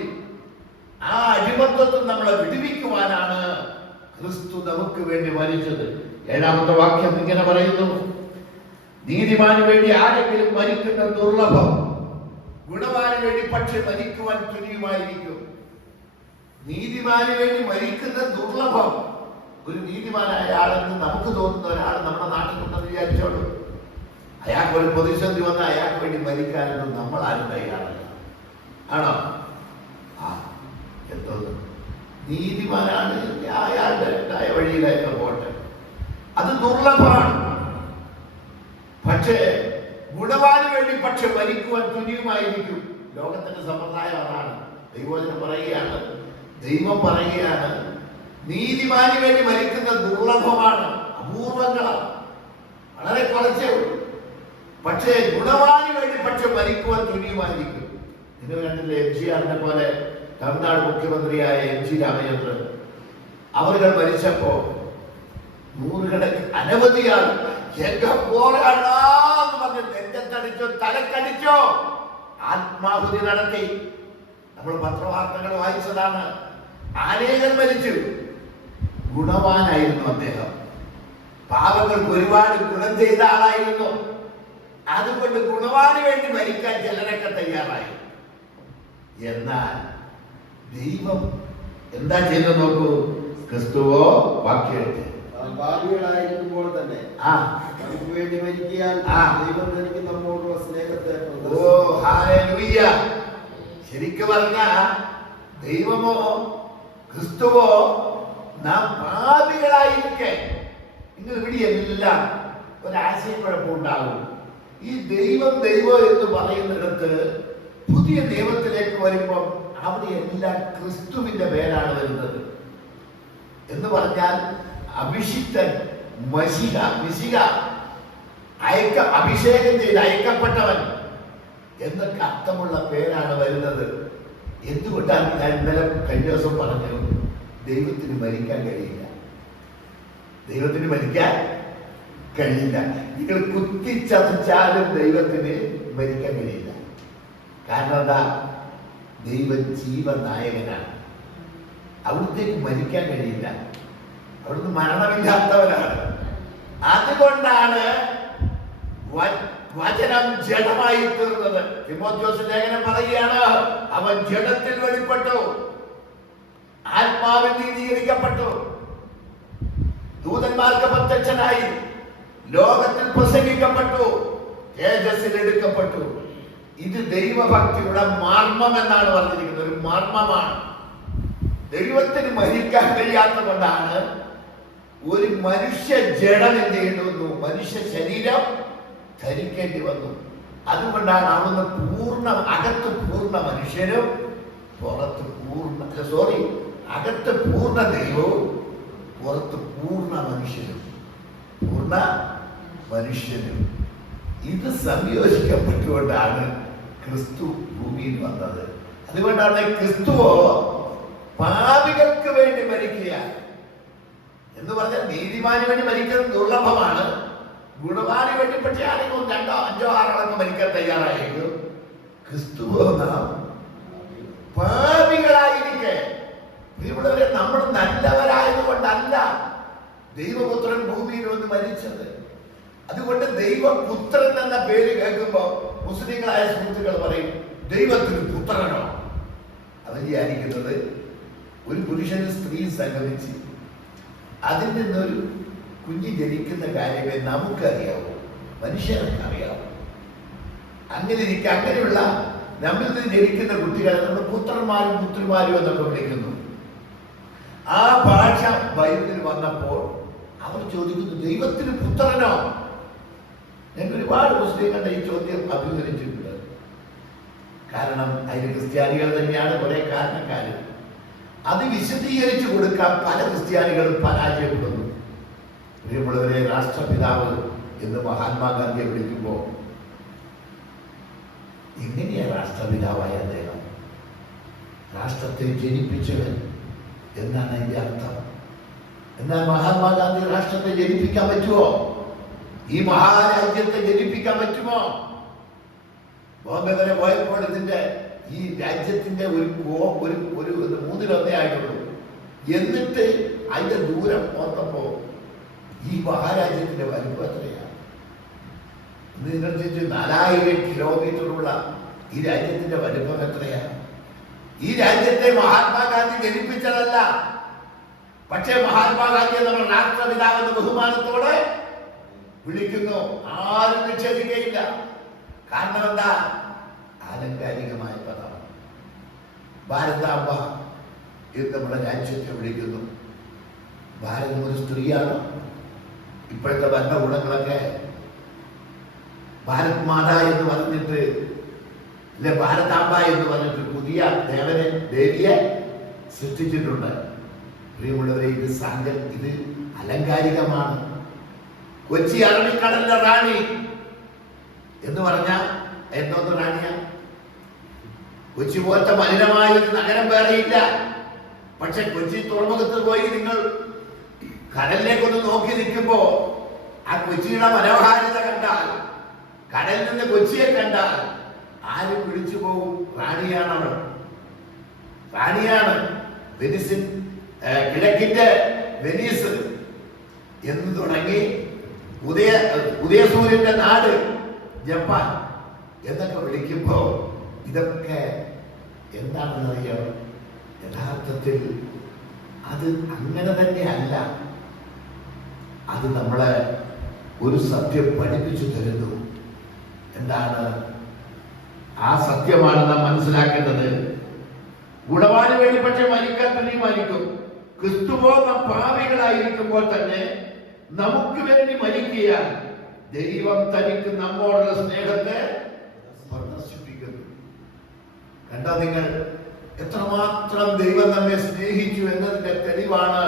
ആ അടിമത്വത്തിൽ നമ്മളെ വിടുവിക്കുവാനാണ് ക്രിസ്തു നമുക്ക് വേണ്ടി മരിച്ചത്. 7-ാമത്തെ വാക്യം ഇങ്ങനെ പറയുന്നു, നീതിമാന് വേണ്ടി ആരെങ്കിലും മരിക്കുന്ന ദുർലഭം, ഗുണവാന് വേണ്ടി പക്ഷെ മരിക്കുവാൻ തുനിയുമായിരിക്കും. നീതിമാന് വേണ്ടി മരിക്കുന്ന ദുർലഭം. ഒരു നീതിമാനായ ആളെന്ന് നമുക്ക് തോന്നുന്ന ഒരാൾ നമ്മുടെ നാട്ടിലുണ്ടെന്ന് വിചാരിച്ചോളൂ. അയാൾക്ക് ഒരു പ്രതിസന്ധി വന്നാൽ അയാൾക്ക് വേണ്ടി മരിക്കാനൊന്നും നമ്മൾ ആരും തയ്യാറല്ല. ആണോ? എന്തോന്ന് നീതിമാനാണ്, അയാളുടെ വഴിയിലായിട്ട് പോട്ടെ, അത് ദുർലഭമാണ്. പക്ഷേ ഗുണവാന് വേണ്ടി പക്ഷെ മരിക്കുവാൻ തുനിയുമായിരിക്കും. ലോകത്തിന്റെ സമ്പ്രദായം അതാണ്. ദൈവം പറയുകയാണ് നീതിമാന് വേണ്ടി മരിക്കുന്ന ദുർലഭമാണ്, അപൂർവങ്ങളാണ്, വളരെ കുറച്ചേ ഉള്ളൂ. പക്ഷേ ഗുണവാന് വേണ്ടി പക്ഷെ മരിക്കുവാൻ തുനിയുമായിരിക്കും. നിങ്ങൾ കണ്ടില്ലേ MGR പോലെ തമിഴ്നാട് മുഖ്യമന്ത്രിയായ MG രാമചന്ദ്രൻ അവർ മരിച്ചപ്പോ നൂറുകണക്കിന് അനവധിയാൾ പറഞ്ഞ് നെഞ്ചത്തടിച്ചോ തലക്കടിച്ചോ ആത്മാഹുതി നടത്തി. നമ്മൾ പത്രവാർത്തകൾ വായിച്ചതാണ്. അനേകർ മരിച്ചു. ഗുണവാനായിരുന്നു അദ്ദേഹം. പാവങ്ങൾക്ക് ഒരുപാട് ഗുണം ചെയ്ത ആളായിരുന്നു. അതുകൊണ്ട് ഗുണവാന് വേണ്ടി മരിക്കാൻ ചിലരൊക്കെ തയ്യാറായി. എന്നാൽ ദൈവം എന്താ ചെയ്തു നോക്കൂ. ക്രിസ്തുവോ വാക്യെടുത്ത് ഭാവികളായിരിക്കുമ്പോൾ തന്നെ നമുക്ക് വേണ്ടി മരിക്കാൻ ദൈവം തനിക്ക് നമ്മോടുള്ള സ്നേഹത്തെ. ശരിക്കും പറഞ്ഞ ദൈവമോ ക്രിസ്തുവോ നാം പാപികളായിരിക്കെ. നിങ്ങൾ ഇവിടെയെല്ലാം ഒരാശയക്കുഴപ്പമുണ്ടാകും. ഈ ദൈവം എന്ന് പറയുന്നിടത്ത് പുതിയ നിയമത്തിലേക്ക് വരുമ്പം അവിടെ എല്ലാം ക്രിസ്തുവിന്റെ പേരാണ് വരുന്നത്. എന്ന് പറഞ്ഞാൽ അഭിഷിക്തൻ, മിശിഹ, അഭിഷേകം ചെയ്ത് അയക്കപ്പെട്ടവൻ എന്നൊക്കെ അർത്ഥമുള്ള പേരാണ് വരുന്നത്. എന്തുകൊണ്ടാണ് ഞാൻ ഇന്നലെ കഴിഞ്ഞ ദിവസം പറഞ്ഞു, ദൈവത്തിന് മരിക്കാൻ കഴിയില്ല. ദൈവത്തിന് മരിക്കാൻ കഴിയില്ല. നിങ്ങൾ കുത്തിച്ചതച്ചാലും ദൈവത്തിന് മരിക്കാൻ കഴിയില്ല. കാരണം എന്താ? ദൈവം ജീവനായകനാണ്. അവിടത്തേക്ക് മരിക്കാൻ കഴിയില്ല. അവിടുന്ന് മരണമില്ലാത്തവരാണ്. അതുകൊണ്ടാണ് വചനം ജഡമായി തീർന്നത്. തിമോഥെയോസ് ലേഖനം പറയുകയാണ്, അവൻ ജഡത്തിൽ വെളിപ്പെട്ടു, ആത്മാവിൽ നീതീകരിക്കപ്പെട്ടു, ദൂതന്മാർക്ക് പ്രത്യക്ഷനായി, ലോകത്തിൽ പ്രസംഗിക്കപ്പെട്ടു, തേജസ്സിൽ എടുക്കപ്പെട്ടു. ഇത് ദൈവഭക്തിയുടെ മർമ്മം എന്നാണ് പറഞ്ഞിരിക്കുന്നത്. ഒരു മർമ്മമാണ്. ദൈവത്തിന് മരിക്കാൻ കഴിയാത്ത കൊണ്ടാണ് ഒരു മനുഷ്യ ജഡം എന്ത് ചെയ്യേണ്ടി, മനുഷ്യ ശരീരം ധരിക്കേണ്ടി വന്നു. അതുകൊണ്ടാണ് അവിടുന്ന് അകത്ത് പൂർണ്ണ മനുഷ്യനും അകത്ത് പൂർണ്ണ ദൈവവും പുറത്ത് പൂർണ്ണ മനുഷ്യനും ഇത് സംയോജിക്കപ്പെട്ടുകൊണ്ടാണ് ക്രിസ്തു ഭൂമിയിൽ വന്നത്. 2 അതുകൊണ്ടാണ് ക്രിസ്തുവോ പാപികൾക്ക് വേണ്ടി മരിക്കുക, നീതിമാന് വേണ്ടി പക്ഷെ മരിക്കുവാൻ തുനിയുമായിരിക്കും. എന്ന് പറഞ്ഞാൽ നീതിമാന് വേണ്ടി മരിക്കുന്നത് ദുർലഭമാണ്. ഗുണവാന് വേണ്ടി പക്ഷേ ആരെങ്കിലും 2, 5, 6 മരിക്കാൻ തയ്യാറായിരിക്കും. ക്രിസ്തുവോ നാം പാപികളായിരിക്കെ. ഇവിടെ നമ്മൾ നല്ലവരായതുകൊണ്ടല്ല ദൈവപുത്രൻ ഭൂമിയിൽ വന്ന് മരിച്ചത്. അതുകൊണ്ട് ദൈവപുത്രൻ എന്ന പേര് കേൾക്കുമ്പോൾ മുസ്ലിങ്ങളായ സുഹൃത്തുക്കൾ പറയും, ദൈവത്തിന് പുത്രനോ? അത് വിചാരിക്കുന്നത് ഒരു പുരുഷന് സ്ത്രീ സംഗമിച്ച് അതിൽ നിന്നൊരു കുഞ്ഞ് ജനിക്കുന്ന കാര്യമേ നമുക്കറിയാവൂ, മനുഷ്യർക്ക് അറിയാവൂ. അങ്ങനെയുള്ള നമ്മിൽ നിന്ന് ജനിക്കുന്ന കുട്ടികളെ നമ്മൾ പുത്രന്മാരും പുത്രിമാരും എന്നൊക്കെ വിളിക്കുന്നു. ആ ഭാഷ ബൈബിളിൽ വന്നപ്പോൾ അവർ ചോദിക്കുന്നു, ദൈവത്തിന് പുത്രനോ? ഞാൻ ഒരുപാട് മുസ്ലിങ്ങളുടെ ഈ ചോദ്യം അഭിമുഖീകരിച്ചിട്ടുണ്ട്. കാരണം അതിന് ക്രിസ്ത്യാനികൾ തന്നെയാണ് കുറെ കാരണക്കാര്. അത് വിശദീകരിച്ചു കൊടുക്കാൻ പല ക്രിസ്ത്യാനികളും പരാജയപ്പെടുന്നു. പ്രിയമുള്ളവരെ, രാഷ്ട്രപിതാവ് എന്ന് മഹാത്മാഗാന്ധിയെ വിളിക്കുമ്പോൾ എങ്ങനെയാ രാഷ്ട്രപിതാവായ അദ്ദേഹം? രാഷ്ട്രത്തെ ജനിപ്പിച്ചവൻ എന്നാണ് അതിന്റെ അർത്ഥം. എന്നാൽ മഹാത്മാഗാന്ധി രാഷ്ട്രത്തെ ജനിപ്പിക്കാൻ പറ്റുമോ? ഈ മഹാരാജ്യത്തെ ജനിപ്പിക്കാൻ പറ്റുമോ? ബോംബെ വരെ പോയപ്പോൾ ഇതിന്റെ ഈ രാജ്യത്തിന്റെ ഒരു 1/3 ആയിട്ടുള്ളൂ. എന്നിട്ട് അതിന്റെ ദൂരം ഓർത്തപ്പോ ഈ മഹാരാജ്യത്തിന്റെ വലുപ്പം എത്രയാണ്? നിങ്ങൾ ചോദിച്ചു, 4000 കിലോമീറ്ററുള്ള ഈ രാജ്യത്തിന്റെ വലുപ്പം എത്രയാണ്? ഈ രാജ്യത്തെ മഹാത്മാഗാന്ധി ജനിപ്പിച്ചതല്ല. പക്ഷേ മഹാത്മാഗാന്ധിയെ നമ്മൾ രാഷ്ട്രപിതാവെന്ന ബഹുമാനത്തോടെ വിളിക്കുന്നു. ആരും നിഷേധിക്കയില്ല. കാരണം എന്താ? ആലങ്കാരികമായ പദം. ഭാരതാംബ എന്ന് നമ്മുടെ രാജ്യത്തെ വിളിക്കുന്നു. ഭാരതം ഒരു സ്ത്രീയാണ്. ഇപ്പോഴത്തെ ഭരണകൂടങ്ങളൊക്കെ ഭാരത് മാത എന്ന് പറഞ്ഞിട്ട്, അല്ലെ ഭാരതാംബ എന്ന് പറഞ്ഞിട്ട് പുതിയ ദേവിയെ സൃഷ്ടിച്ചിട്ടുണ്ട്. പ്രിയമുള്ളവരെ, ഇത് അലങ്കാരികമാണ്. കൊച്ചി അറബിക്കടലിന്റെ റാണി എന്ന് പറഞ്ഞ എന്നൊന്ന് റാണിയാ? കൊച്ചി പോലത്തെ മലിനമായ ഒരു നഗരം വേറെയില്ല. പക്ഷെ കൊച്ചി തുറമുഖത്ത് പോയി നിങ്ങൾ കടലിലേക്കൊന്ന് നോക്കി നിൽക്കുമ്പോ ആ കൊച്ചിയുടെ മനോഹാരിത കണ്ടാൽ, കടലിൽ നിന്ന് കൊച്ചിയെ കണ്ടാൽ ആരും പിടിച്ചു പോകും. റാണിയാണവൾ, റാണിയാണ്. വെനിസിൻ, കിഴക്കിന്റെ വെനീസ് എന്ന് തുടങ്ങി ഉദയസൂര്യന്റെ നാട് ജപ്പാൻ എന്നൊക്കെ വിളിക്കുമ്പോ ഇതൊക്കെ എന്താണെന്നറിയാം? യഥാർത്ഥത്തിൽ അത് അങ്ങനെ തന്നെ അല്ല. അത് നമ്മളെ ഒരു സത്യം പഠിപ്പിച്ചു തരുന്നു. എന്താണ് ആ സത്യമാണ് നാം മനസ്സിലാക്കേണ്ടത്. ഗുണവാന് വേണ്ടി പക്ഷെ മരിക്കാൻ മരിക്കും. ക്രിസ്തുവോ നാം പാപികളായിരിക്കുമ്പോൾ തന്നെ നമുക്ക് വേണ്ടി മരിക്കാൻ ദൈവം തനിക്ക് നമ്മോടുള്ള സ്നേഹത്തെ പ്രദർശിപ്പിക്കുന്നു. കണ്ടോ നിങ്ങൾ എത്രമാത്രം ദൈവം നമ്മെ സ്നേഹിച്ചു എന്നതിന്റെ തെളിവാണ്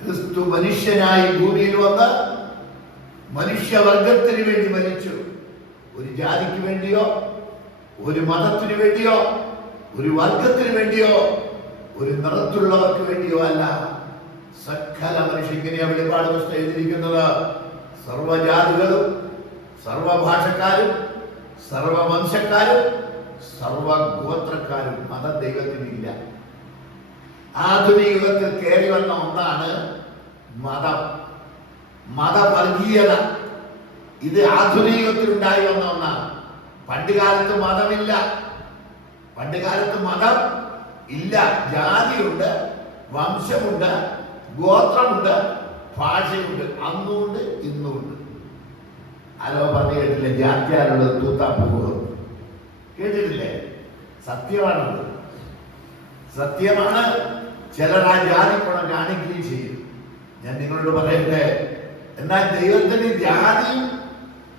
ക്രിസ്തു മനുഷ്യനായി ഭൂമിയിൽ വന്ന് മനുഷ്യവർഗത്തിന് വേണ്ടി മരിച്ചു. ഒരു ജാതിക്ക് വേണ്ടിയോ, ഒരു മതത്തിന് വേണ്ടിയോ, ഒരു വർഗത്തിന് വേണ്ടിയോ, ഒരു നിറത്തുള്ളവർക്ക് വേണ്ടിയോ അല്ല. സകല മനുഷ്യ, ഇങ്ങനെയാ വെളിപ്പാട് പുസ്തകം എഴുതിയിരിക്കുന്നത്. സർവജാതികളും സർവഭാഷക്കാരും സർവവംശക്കാരും സർവഗോത്രക്കാരും. മതം ദൈവത്തിനില്ല. ആധുനിക യുഗത്തിൽ കയറി വന്ന ഒന്നാണ് മതം, മതവർഗീയത. ഇത് ആധുനിക യുഗത്തിൽ ഉണ്ടായി വന്ന ഒന്നാണ്. പണ്ടുകാലത്ത് മതമില്ല. പണ്ടുകാലത്ത് മതം ഇല്ല. ജാതിയുണ്ട്, വംശമുണ്ട്, ഗോത്രമുണ്ട്, ഭാഷയുണ്ട്. അന്നുണ്ട്, ഇന്നുണ്ട്. ആരോ പറഞ്ഞു കേട്ടില്ലേ? ജാത്യാരുള്ളത് തൂത്താപ്പൂവ്. കേട്ടിട്ടില്ലേ? സത്യമാണത്, സത്യമാണ്. ചിലർ ആ ജാതി ഗുണം കാണിക്കുകയും ചെയ്യും. ഞാൻ നിങ്ങളോട് പറയട്ടെ, എന്നാൽ ദൈവത്തിന് ജാതിയും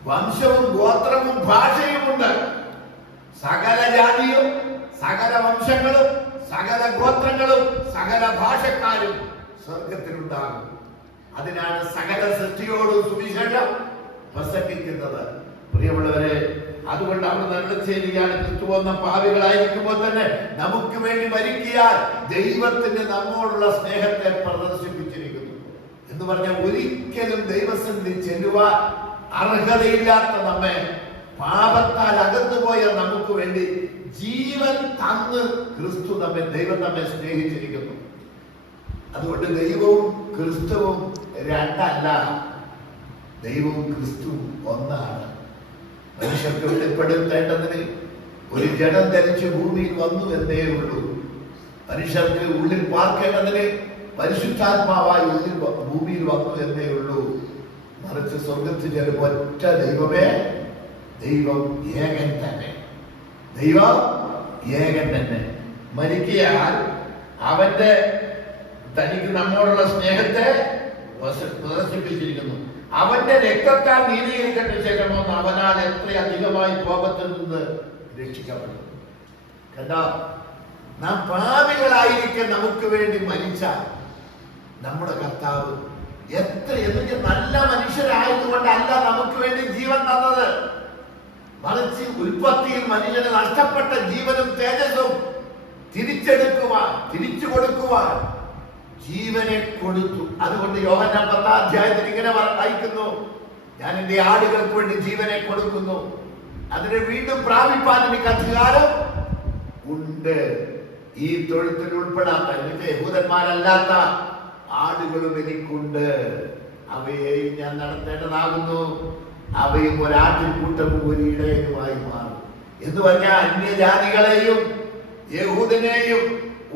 വംശവും ഗോത്രവും ഭാഷയുമുണ്ട്. സകല ജാതിയും സകല വംശങ്ങളും സകല ഗോത്രങ്ങളും സകല ഭാഷക്കാരും സ്വർഗത്തിലുണ്ടാകും. അതിനാണ് സകല സൃഷ്ടിയോടും സുവിശേഷം പ്രസംഗിക്കുന്നത്. പ്രിയമുള്ളവരെ, അതുകൊണ്ട് അവർ നല്ല ചെയ്യുകയാണ്. ക്രിസ്തു വന്ന പാപികളായിരിക്കുമ്പോൾ തന്നെ നമുക്ക് വേണ്ടി മരിക്കാൻ ദൈവത്തിന് നമ്മോടുള്ള സ്നേഹത്തെ പ്രദർശിപ്പിച്ചിരിക്കുന്നു എന്ന് പറഞ്ഞാൽ ഒരിക്കലും ദൈവസന്നിധി ചെല്ലുവാൻ അർഹതയില്ലാത്ത നമ്മെ പാപത്താൽ അകന്നുപോയ നമുക്ക് വേണ്ടി ജീവൻ തന്ന് ദൈവം നമ്മെ സ്നേഹിച്ചിരിക്കുന്നു. അതുകൊണ്ട് ദൈവവും ക്രിസ്തുവും രണ്ടല്ല, ദൈവവും ക്രിസ്തുവും ഒന്നാണ്. മനുഷ്യർക്ക് വെളിപ്പെടുത്തേണ്ടതിന് ഒരു ജഡം ധരിച്ച് ഭൂമിയിൽ വന്നു എന്നേ ഉള്ളൂ. മനുഷ്യർക്ക് ഉള്ളിൽ പാർക്കേണ്ടതിന് പരിശുദ്ധാത്മാവായി ഉള്ളിൽ ഭൂമിയിൽ വന്നു എന്നേ ഉള്ളൂ. മറിച്ച് സ്വർഗത്തിൽ ചെല്ലുമ്പോൾ ഒറ്റ ദൈവമേ, ദൈവം ഏകൻ തന്നെ, ദൈവം ഏകൻ തന്നെ. മരിക്കയാൽ അവന്റെ തനിക്ക് നമ്മോടുള്ള സ്നേഹത്തെ പ്രദർശിപ്പിച്ചിരിക്കുന്നു. അവന്റെ രക്തത്താൽ നീതീകരിക്കപ്പെട്ട ശേഷമോ അവനാൽ എത്രയധികമായി കോപത്തിൽ നിന്ന് രക്ഷിക്കപ്പെടുന്നു. കണ്ടോ, നാം പാപികളായിരിക്കെ നമുക്ക് വേണ്ടി മരിച്ച നമ്മുടെ കർത്താവ് എന്ന് നല്ല മനുഷ്യരായതുകൊണ്ടല്ല നമുക്ക് വേണ്ടി ജീവൻ തന്നത്. മറിച്ച് ഉൽപ്പത്തിയിൽ മനുഷ്യന് നഷ്ടപ്പെട്ട ജീവനും തേജസ്സും തിരിച്ചു കൊടുക്കുവാൻ ജീവനെ കൊടുത്തു. അതുകൊണ്ട് യോഹന്നാൻ 10-ാം അധ്യായത്തിൽ ഇങ്ങനെ വായിക്കുന്നു, ഞാൻ എന്റെ ആടുകൾക്ക് വേണ്ടി ജീവനെ കൊടുക്കുന്നു, അതിനെ വീണ്ടും പ്രാപിപ്പാൻ എനിക്ക് അധികാരം ഉണ്ട്. ഈ തൊഴുത്തിൽ ഉൾപ്പെടാത്ത യഹൂദന്മാരല്ലാത്ത ആടുകളും എനിക്കുണ്ട്, അവയെയും ഞാൻ നടത്തേണ്ടതാകുന്നു, അവയും ഒരാട്ടിൻകൂട്ടവും ഒരു ഇടയനുമായി മാറും എന്ന് പറഞ്ഞാൽ അന്യജാതികളെയും യഹൂദനെയും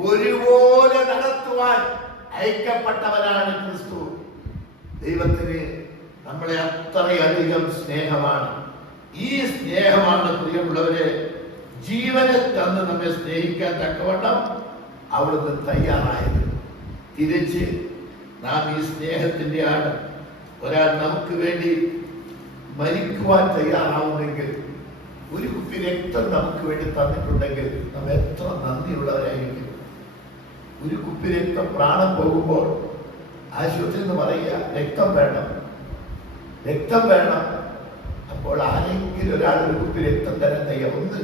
ഒരുപോലെ നടത്തുവാൻ അയക്കപ്പെട്ടവനാണ് ക്രിസ്തു. ദൈവത്തിന് നമ്മളെ അത്രയധികം സ്നേഹമാണ്. ഈ സ്നേഹമാണ് പ്രിയമുള്ളവരെ ജീവനെ തന്ന് നമ്മെ സ്നേഹിക്കാൻ തക്കവണ്ണം അവിടുന്ന് തയ്യാറായത്. തിരിച്ച് നാം ഈ സ്നേഹത്തിന്റെ ആണ്. ഒരാൾ നമുക്ക് വേണ്ടി മരിക്കുവാൻ തയ്യാറാവുന്നെങ്കിൽ, ഒരു കുപ്പി രക്തം നമുക്ക് വേണ്ടി തന്നിട്ടുണ്ടെങ്കിൽ നാം എത്ര നന്ദിയുള്ളവരായിരിക്കും. ഒരു കുപ്പി രക്തം പ്രാണം പോകുമ്പോൾ ആശുപത്രിയിൽ നിന്ന് പറയുക രക്തം വേണം, രക്തം വേണം. അപ്പോൾ ആരെങ്കിലും ഒരാൾ ഒരു കുപ്പി രക്തം തരാൻ തയ്യാ. ഒന്ന്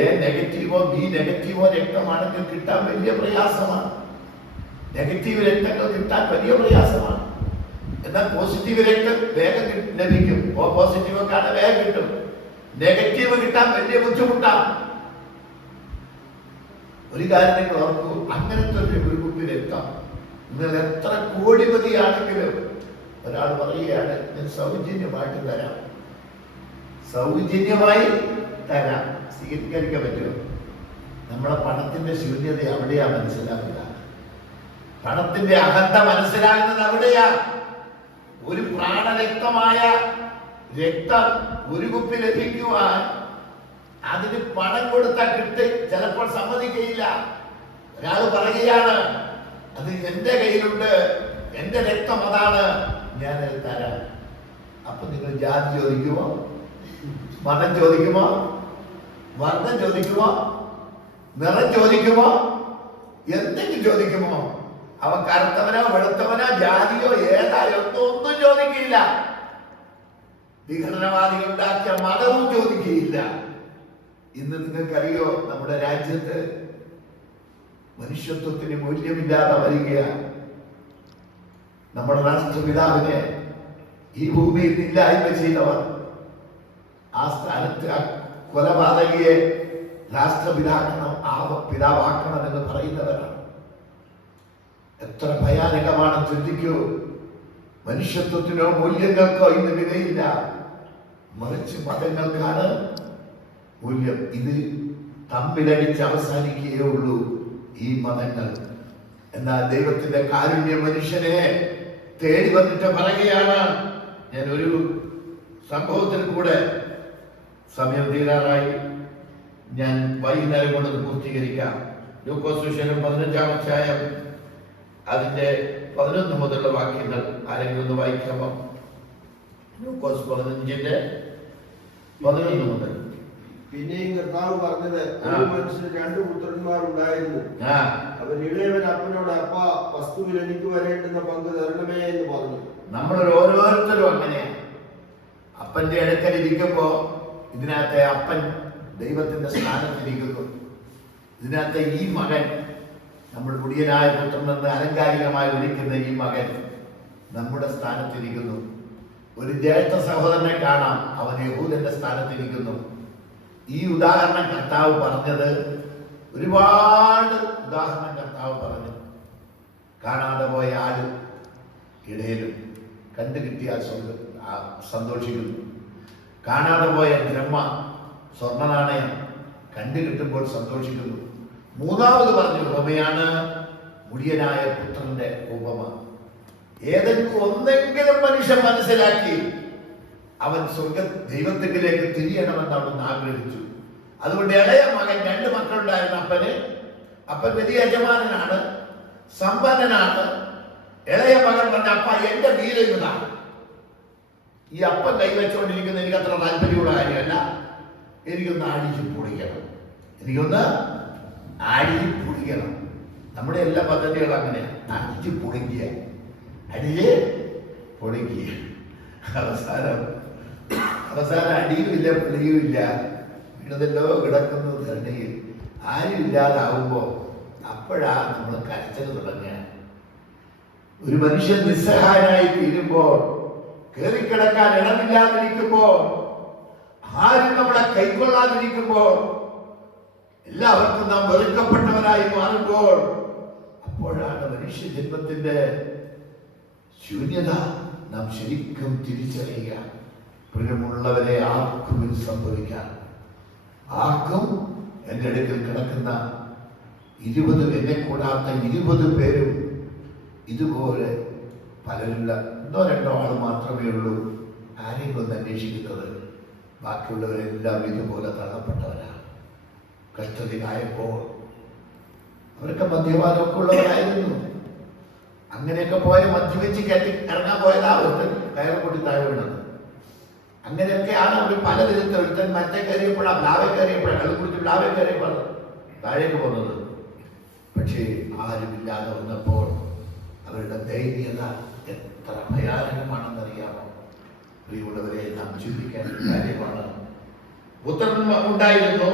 എ നെഗറ്റീവോ ബി നെഗറ്റീവോ രക്തമാണെങ്കിൽ കിട്ടാൻ വലിയ പ്രയാസമാണ്. നെഗറ്റീവ് രക്തങ്ങൾ കിട്ടാൻ വലിയ പ്രയാസമാണ്. എന്നാൽ പോസിറ്റീവ് രക്തം വേഗം ലഭിക്കും. ഓ പോസിറ്റീവ് ഒക്കെ ആണ് വേഗം കിട്ടും. നെഗറ്റീവ് കിട്ടാൻ വലിയ ബുദ്ധിമുട്ടാണ്. ഒരു കാര്യം നിങ്ങൾ ഓർക്കൂ, അങ്ങനത്തെ ഒരു കുപ്പി രക്തം നിങ്ങൾ എത്ര കോടിപതിയാണെങ്കിലും ഒരാൾ പറയുകയാണ് ഞാൻ സൗജന്യമായിട്ട് തരാം, സൗജന്യമായി തരാം, സ്വീകരിക്കാൻ പറ്റുമോ? നമ്മളെ പണത്തിന്റെ ശൂന്യത അവിടെയാ മനസ്സിലാക്കുക. പണത്തിന്റെ അഹന്ത മനസ്സിലാകുന്നത് അവിടെയാ. ഒരു പ്രാണരക്തമായ രക്തം ഒരു കുപ്പി ലഭിക്കുവാൻ അതിന് പണം കൊടുത്താൽ കിട്ടി ചിലപ്പോൾ സമ്മതിക്കയില്ല. ഒരാൾ പറയുകയാണ് അത് എന്റെ കയ്യിലുണ്ട്, എന്റെ രക്തം അതാണ്, ഞാൻ തരാം. അപ്പൊ നിങ്ങൾ ജാതി ചോദിക്കുമോ? മതം ചോദിക്കുമോ? വർണ്ണം ചോദിക്കുമോ? നിറം ചോദിക്കുമോ? എന്തെങ്കിലും ചോദിക്കുമോ? അവൻ കറുത്തവനോ വെളുത്തവനോ ജാതിയോ ഏതായോ ഒന്നും ചോദിക്കില്ല. വിഘടനവാദികൾ ഉണ്ടാക്കിയ മതവും ചോദിക്കുകയില്ല. ഇന്ന് നിങ്ങൾക്കറിയോ, നമ്മുടെ രാജ്യത്ത് മനുഷ്യത്വത്തിന് മൂല്യമില്ലാതെ വരികയാണ്. നമ്മുടെ രാഷ്ട്രപിതാവിനെ ഈ ഭൂമിയിൽ ഇല്ലായ്മ ചെയ്തവർ ആ സ്ഥാനത്ത് ആ കൊലപാതകിയെ പിതാവാക്കണം എന്ന് പറയുന്നവരാണ്. എത്ര ഭയാനകമാണ് ചിന്തിക്കൂ. മനുഷ്യത്വത്തിനോ മൂല്യങ്ങൾക്കോ ഇന്ന് വിലയില്ല, മറിച്ച് മതങ്ങൾക്കാണ് മൂല്യം. ഇത് തമ്മിലടിച്ച് അവസാനിക്കുകയേ ഉള്ളൂ ഈ മതങ്ങൾ. എന്നാൽ ദൈവത്തിന്റെ കാരുണ്യം മനുഷ്യനെ തേടി വന്നിട്ട് പറയുകയാണ്. ഞാൻ ഒരു സംഭവത്തിൽ കൂടെ, സമയം തീരാറായി, ഞാൻ വൈകുന്നേരം കൊണ്ട് പൂർത്തീകരിക്കാം. ലൂക്കോസ് സുവിശേഷം 15-ാം അധ്യായം അതിന്റെ 11 മുതലുള്ള വാക്യങ്ങൾ ആരെങ്കിലും ഒന്ന് വായിക്കാമോ? ലൂക്കോസ് 15-ന്റെ 11 മുതൽ. പിന്നെയും കർത്താവ് പറഞ്ഞത്, ഒരു മനുഷ്യന് 2 പുത്രന്മാർ ഉണ്ടായിരുന്നു. അവൻ ഇളയവൻ അപ്പനോട്, അപ്പ വസ്തുവിൽ എനിക്ക് വരേണ്ടുന്ന പങ്ക് തരണമേ എന്ന് പറഞ്ഞു. നമ്മൾ ഓരോരുത്തരും അങ്ങനെയാണ്. അപ്പന്റെ അടുക്കൽ ഇരിക്കുമ്പോ ഇതിനകത്തെ അപ്പൻ ദൈവത്തിന്റെ സ്ഥാനത്തിരിക്കുന്നു. ഇതിനകത്തെ ഈ മകൻ, നമ്മൾ മുടിയനായ പുത്രനെന്ന് അലങ്കാരികമായി വിളിക്കുന്ന ഈ മകൻ നമ്മുടെ സ്ഥാനത്തിരിക്കുന്നു. ഒരു ജ്യേഷ്ഠ സഹോദരനെ കാണാം, അവൻ യഹൂദന്റെ സ്ഥാനത്തിരിക്കുന്നു. ഈ ഉദാഹരണം കർത്താവ് പറഞ്ഞത്, ഒരുപാട് ഉദാഹരണം കർത്താവ് പറഞ്ഞു. കാണാതെ പോയ ആട് ഇടയിലും കണ്ടു കിട്ടിയാൽ സന്തോഷിക്കുന്നു. കാണാതെ പോയ ബ്രഹ്മ സ്വർണ്ണ നാണയം കണ്ടു കിട്ടുമ്പോൾ സന്തോഷിക്കുന്നു. മൂന്നാമത് പറഞ്ഞ ഉപമയാണ് മുടിയനായ പുത്രന്റെ ഉപമ. ഏതെങ്കിലും ഒന്നെങ്കിലും മനുഷ്യൻ മനസ്സിലാക്കി അവൻ ദൈവത്തിലേക്ക് തിരിയണമെന്ന് അവിടുന്ന് ആഗ്രഹിച്ചു. അതുകൊണ്ട് ഇളയ മകൻ, 2 മക്കളുണ്ടായിരുന്ന അപ്പൻ വലിയ യജമാനനാണ്, സമ്പന്നനാണ്. ഇളയ മകൻ പറഞ്ഞ, അപ്പ എന്റെ വീരയുതാണ്. ഈ അപ്പൻ കൈവച്ചുകൊണ്ടിരിക്കുന്ന എനിക്ക് അത്ര താല്പര്യമുള്ള കാര്യമല്ല. എനിക്കൊന്ന് അടിച്ചു പൊളിക്കണം, എനിക്കൊന്ന് അടിച്ചു പൊളിക്കണം. നമ്മുടെ എല്ലാ പദ്ധതികളും അങ്ങനെയാണ്, അടിച്ചു പൊളിക്കുക, അടിച്ച് പൊളിക്കുക. അവസാനം അടിയുമില്ല പൊളിയുമില്ല, വീണതല്ലോ കിടക്കുന്നു ധരണിയിൽ. ആരും ഇല്ലാതാവുമ്പോ അപ്പോഴാ നമ്മൾ കരച്ചൽ തുടങ്ങുക. ഒരു മനുഷ്യൻ നിസ്സഹായനായി തീരുമ്പോൾ, കയറിക്കിടക്കാൻ ഇടമില്ലാതിരിക്കുമ്പോൾ, ആരും നമ്മളെ കൈക്കൊള്ളാതിരിക്കുമ്പോൾ, എല്ലാവർക്കും നാം വെറുക്കപ്പെട്ടവരായി മാറുമ്പോൾ, അപ്പോഴാണ് മനുഷ്യ ജന്മത്തിന്റെ ശൂന്യത നാം ശരിക്കും തിരിച്ചറിയുക. പ്രിയമുള്ളവരെ, ആർക്കും ഇത് സംഭവിക്കാം. ആർക്കും എൻ്റെ അടുക്കൽ കിടക്കുന്ന 20 എന്നെ കൂടാത്ത 20 പേരും ഇതുപോലെ പലരുള്ള 1-2 ആൾ മാത്രമേ ഉള്ളൂ ആരെയും ഒന്ന് അന്വേഷിക്കുന്നത്. ബാക്കിയുള്ളവരെല്ലാം ഇതുപോലെ തള്ളപ്പെട്ടവരാണ്. കഷ്ടതയായപ്പോൾ അവരൊക്കെ മദ്യപാനമൊക്കെ ഉള്ളവരായിരുന്നു. അങ്ങനെയൊക്കെ പോയ മദ്യവെച്ച് കയറ്റി ഇറങ്ങാൻ പോയതാ ഒരുത്തൻ കയറി പൊട്ടി താഴെ വീണത്. അങ്ങനെയൊക്കെയാണ് അവർ പലതരത്തിൽ. ഒരുത്തൻ മറ്റേ കയറിയപ്പോഴാണ്, ലാവെ കയറിയപ്പോഴാണ്, അത് കുറിച്ച് ലാവെ കയറിയപ്പോഴാണ് താഴേക്ക് പോകുന്നത്. പക്ഷേ ആരുമില്ലാതെ വന്നപ്പോൾ അവരുടെ ദൈന്യത എത്ര ഭയാനകമാണെന്നറിയാമോ? പ്രിയമുള്ളവരെ, നാം ചിന്തിക്കേണ്ട കാര്യമാണ്. പുത്രൻ ഉണ്ടായിരുന്നു,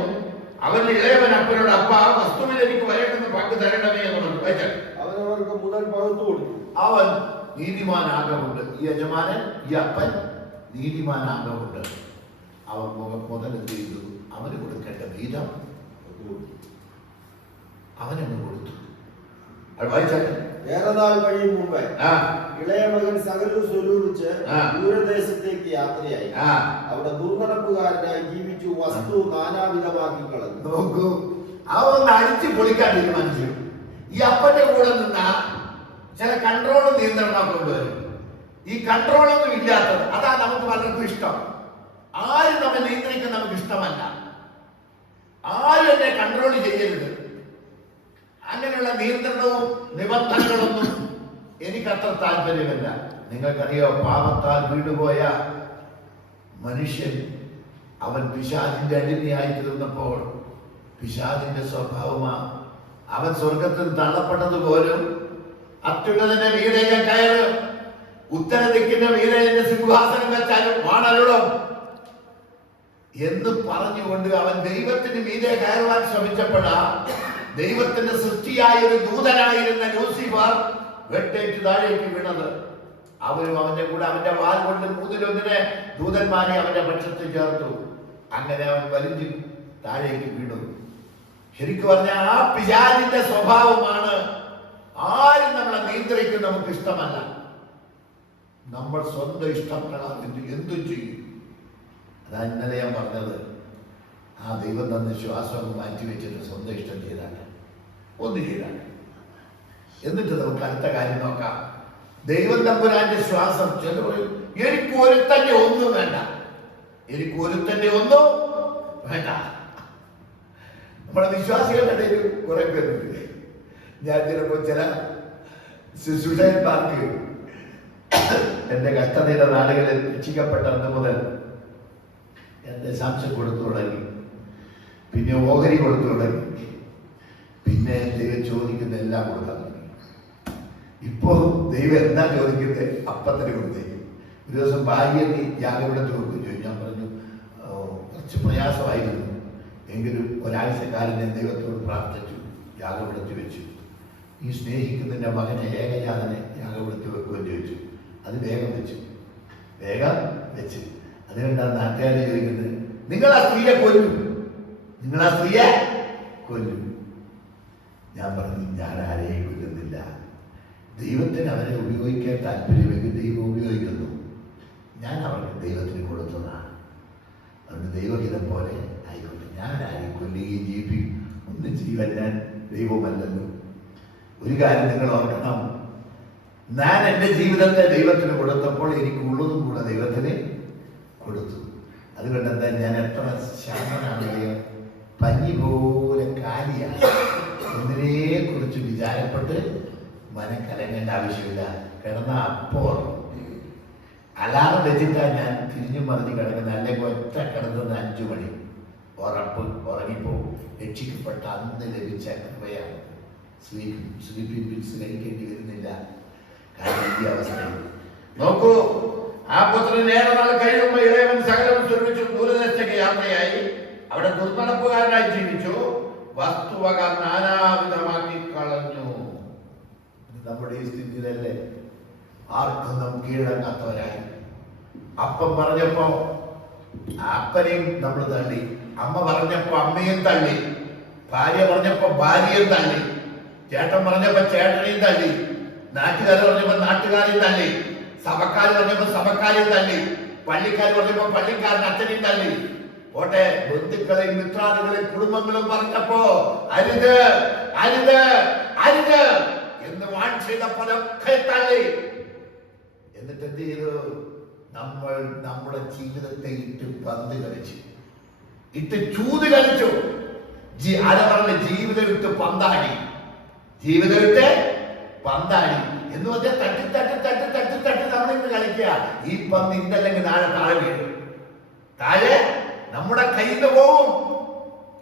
അവന്റെ ഇളയവൻ അപ്പനോട്, അപ്പ ആ വസ്തുവിൽ എനിക്ക് വരേണ്ടെന്ന് പങ്ക് തരണമേ എന്നുള്ളത് വായിച്ചാൽ അവനവർക്ക് മുതൽ പകുത്തു കൊടുത്തു. അവൻ നീതിമാനാകമുണ്ട്. ഈ യജമാനൻ, ഈ അപ്പൻ നീതിമാനാകമുണ്ട്. അവൻ മുതൽ എന്ത് ചെയ്തു? അവന് കൊടുക്കേണ്ട വീതം അവനങ്ങ് കൊടുത്തു. അത് വായിച്ചാൽ ഏറെ നാൾ കഴിയും മുമ്പേ ഇളയ മകൻ സകലവും സ്വരൂപിച്ച് ദൂരദേശത്തേക്ക് യാത്രയായി. അവിടെ ദുർനടപ്പുകാരനായി ജീവിച്ചു, വസ്തു നാനാവിധമാക്കി കളഞ്ഞു. നോക്കൂ, അവൻ അടിച്ചു പൊളിക്കാൻ തീരുമാനിച്ചു. ഈ അപ്പന്റെ കൂടെ നിന്ന ചില കൺട്രോളും നിയന്ത്രണമൊക്കെ കൊണ്ടുവരും. ഈ കൺട്രോളൊന്നും ഇല്ലാത്തത് അതാ നമുക്ക് പലർക്കും ഇഷ്ടം. ആരും നമ്മെ നിയന്ത്രിക്കാൻ നമുക്ക് ഇഷ്ടമല്ല. ആരും എന്നെ കൺട്രോൾ ചെയ്യരുത്. അങ്ങനെയുള്ള നിയന്ത്രണവും നിബന്ധനകളൊന്നും എനിക്കത്ര താല്പര്യമല്ല. നിങ്ങൾക്കറിയോ, പാപത്താൽ വീടുപോയ മനുഷ്യൻ അവൻ പിശാചിന്റെ അടിമയായി തീർന്നപ്പോൾ പിശാചിന്റെ സ്വഭാവമാ. അവൻ സ്വർഗത്തിൽ തള്ളപ്പെട്ടതുപോലും അത്യുന്നതന്റെ വീടേ കയറും, ഉത്തരദിക്കിന്റെ വീടേ സിംഹാസനം വെച്ചാലും വാണരുളും എന്ന് പറഞ്ഞുകൊണ്ട് അവൻ ദൈവത്തിന് മീതെ കയറുവാൻ ശ്രമിച്ചപ്പോഴാ ദൈവത്തിന്റെ സൃഷ്ടിയായ ഒരു ദൂതനായിരുന്ന ലൂസിഫർ വെട്ടേറ്റ് താഴേക്ക് വീണത്. അവരും അവന്റെ കൂടെ അവന്റെ വാൽ കൊണ്ട് 3-1 ദൂതന്മാരെ അവന്റെ പക്ഷത്തിൽ ചേർത്തു. അങ്ങനെ അവൻ വലിഞ്ഞു താഴേക്ക് വീണു. ശരിക്കും പറഞ്ഞാൽ ആ പിശാചിന്റെ സ്വഭാവമാണ്. ആരും നമ്മളെ നിയന്ത്രിക്കും നമുക്ക് ഇഷ്ടമല്ല. നമ്മൾ സ്വന്തം ഇഷ്ടപ്രകാരം എന്തും ചെയ്യും. അതാ ഇന്നലെ ഞാൻ പറഞ്ഞത്. ആ ദൈവം തന്ന ശ്വാസം മാറ്റിവെച്ചിട്ട് സ്വന്തം ഇഷ്ടം ചെയ്താണ്, ഒന്ന് ചെയ്താണ്. എന്നിട്ട് നമുക്ക് അടുത്ത കാര്യം നോക്കാം. ദൈവം തമ്പുരാന്റെ ശ്വാസം. ചില പറയും, എനിക്ക് ഒരുത്തന്റെ ഒന്നും വേണ്ട, എനിക്ക് ഒരുത്തന്റെ ഒന്നും വേണ്ട. നമ്മുടെ വിശ്വാസികളുടെ ഇടയിൽ കുറെ പേരുണ്ട്. ഞാൻ ചിലപ്പോൾ ചില ശുശ്രൂഷകന്മാർക്ക് എന്റെ കഷ്ടതയുടെ നാടുകളിൽ രക്ഷിക്കപ്പെട്ടന്ന് മുതൽ എന്റെ സാക്ഷ്യം കൊടുത്തു തുടങ്ങി, പിന്നെ ഓഹരി കൊടുത്തു തുടങ്ങി, പിന്നെ ദൈവം ചോദിക്കുന്ന എല്ലാം കൊടുക്കാൻ തുടങ്ങി. ഇപ്പോ ദൈവം എന്താ ചോദിക്കുന്നത്? അപ്പത്തിന് കൊടുത്തേക്കും. ഒരു ദിവസം ഭാര്യ നീ യാഗപീഠത്തിൽ കൊടുക്കും ചോദിച്ചു. ഞാൻ പറഞ്ഞു, കുറച്ച് പ്രയാസമായിരുന്നു. എങ്കിലും ഒരാഴ്ചക്കാരൻ ഞാൻ ദൈവത്തോട് പ്രാർത്ഥിച്ചു, യാഗപീഠത്തിൽ വെച്ചു. ഈ സ്നേഹിക്കുന്നതിൻ്റെ മകനെ ഏകജാതനെ യാഗപീഠത്തിൽ വെക്കുമെന്ന് ചോദിച്ചു. അത് വേഗം വെച്ച് അതുകൊണ്ടാണ് നാട്ടുകാർ ചോദിക്കുന്നത്, നിങ്ങൾ ആ സ്ത്രീയെ കൊല്ലും. ഞാൻ പറഞ്ഞു, ഞാൻ ആരെയും കൊല്ലുന്നില്ല. ദൈവത്തിന് അവരെ ഉപയോഗിക്കാൻ താല്പര്യമെങ്കിൽ ദൈവം ഉപയോഗിക്കുന്നു. ഞാൻ അവർക്ക് ദൈവത്തിന് കൊടുത്തതാണ്. അതുകൊണ്ട് ദൈവഹിതം പോലെ ആയിക്കോട്ടെ. ഞാൻ ആരെയും കൊല്ലുകയും ജീവിപ്പിക്കും ഒന്നും ചെയ്യുവാൻ ഞാൻ ദൈവമല്ലല്ലോ. ഒരു കാര്യം നിങ്ങൾ ഓർക്കണം, ഞാൻ എൻ്റെ ജീവിതത്തെ ദൈവത്തിന് കൊടുത്തപ്പോൾ എനിക്കുള്ളതും കൂടെ ദൈവത്തിന് കൊടുത്തു. അതുകൊണ്ട് എന്താ, ഞാൻ എത്ര ശാന്തനാണെങ്കിലും പഞ്ഞി പോലെ കാലിയാണ്. ഒന്നിനെ കുറിച്ച് വിചാരപ്പെട്ട് മനം കലങ്ങേണ്ട ആവശ്യമില്ല. കിടന്ന അപ്പോൾ അലാറം വെച്ചിട്ടാണ് ഞാൻ തിരിഞ്ഞു മറിഞ്ഞ് കിടക്കുന്നത്. അല്ലെങ്കിൽ ഒറ്റ കിടന്നത് 5 മണി ഉറങ്ങിപ്പോവും. രക്ഷിക്കപ്പെട്ട അന്ന് ലഭിച്ച കൃപയാണ്. സ്ലീപ്പിംഗ് പിൽസ് കഴിക്കേണ്ടി വരുന്നില്ല. കാരണം ഈ അവസ്ഥയിൽ നോക്കൂ, ആ പുത്രൻ ഏറെ നാൾ കഴിയുമ്പോൾ ഇളയവൻ സകലവും സ്വരൂപിച്ചു ദൂരദേശത്തേക്ക് യാത്രയായി. അവിടെ ദുർനടപ്പുകാരനായി ജീവിച്ചു. വസ്തുവക നാനാവിധമാക്കി കളഞ്ഞു. നമ്മുടെ ഈ സ്ഥിതിയിലല്ലേ ആർക്കും നാം കീഴടങ്ങാത്തവരായി. അപ്പം പറഞ്ഞപ്പോ അപ്പനെയും നമ്മൾ തള്ളി, അമ്മ പറഞ്ഞപ്പോ അമ്മയും തള്ളി, ഭാര്യ പറഞ്ഞപ്പോ ഭാര്യയും തള്ളി, ചേട്ടൻ പറഞ്ഞപ്പോ ചേട്ടനെയും തള്ളി, നാട്ടുകാർ പറഞ്ഞപ്പോ നാട്ടുകാരെയും തള്ളി, സഭക്കാർ പറഞ്ഞപ്പോ സഭക്കാരെയും തള്ളി, പള്ളിക്കാർ പറഞ്ഞപ്പോ പള്ളിക്കാരൻ അച്ഛനെയും തള്ളി. പോട്ടെ, ബന്ധുക്കളെയും മിത്രാദികളെയും കുടുംബങ്ങളും പറഞ്ഞപ്പോ അരുത് അരുത് അരുത് എന്ന് വാൺ ചെയ്തപ്പോഴൊക്കെ തള്ളി. എന്നിട്ട് എന്ത് ചെയ്തു? നമ്മൾ നമ്മുടെ ജീവിതത്തെ ഇട്ട് പന്ത് കളിച്ചു, ഇട്ട് ചൂത് കളിച്ചു. ആരാ പറഞ്ഞ? ജീവിതം ഇട്ട് പന്താടി. ജീവിതം ഇട്ട് പന്താടി എന്ന് പറഞ്ഞാൽ തട്ടി തട്ടി തട്ടി തട്ടി തട്ടി നമ്മളിന്ന് കളിക്കുക. ഈ പന്ത് ഇന്നല്ലെങ്കിൽ താഴെ വീഴും. താഴെ നമ്മുടെ കയ്യിൽ നിന്ന് പോവും.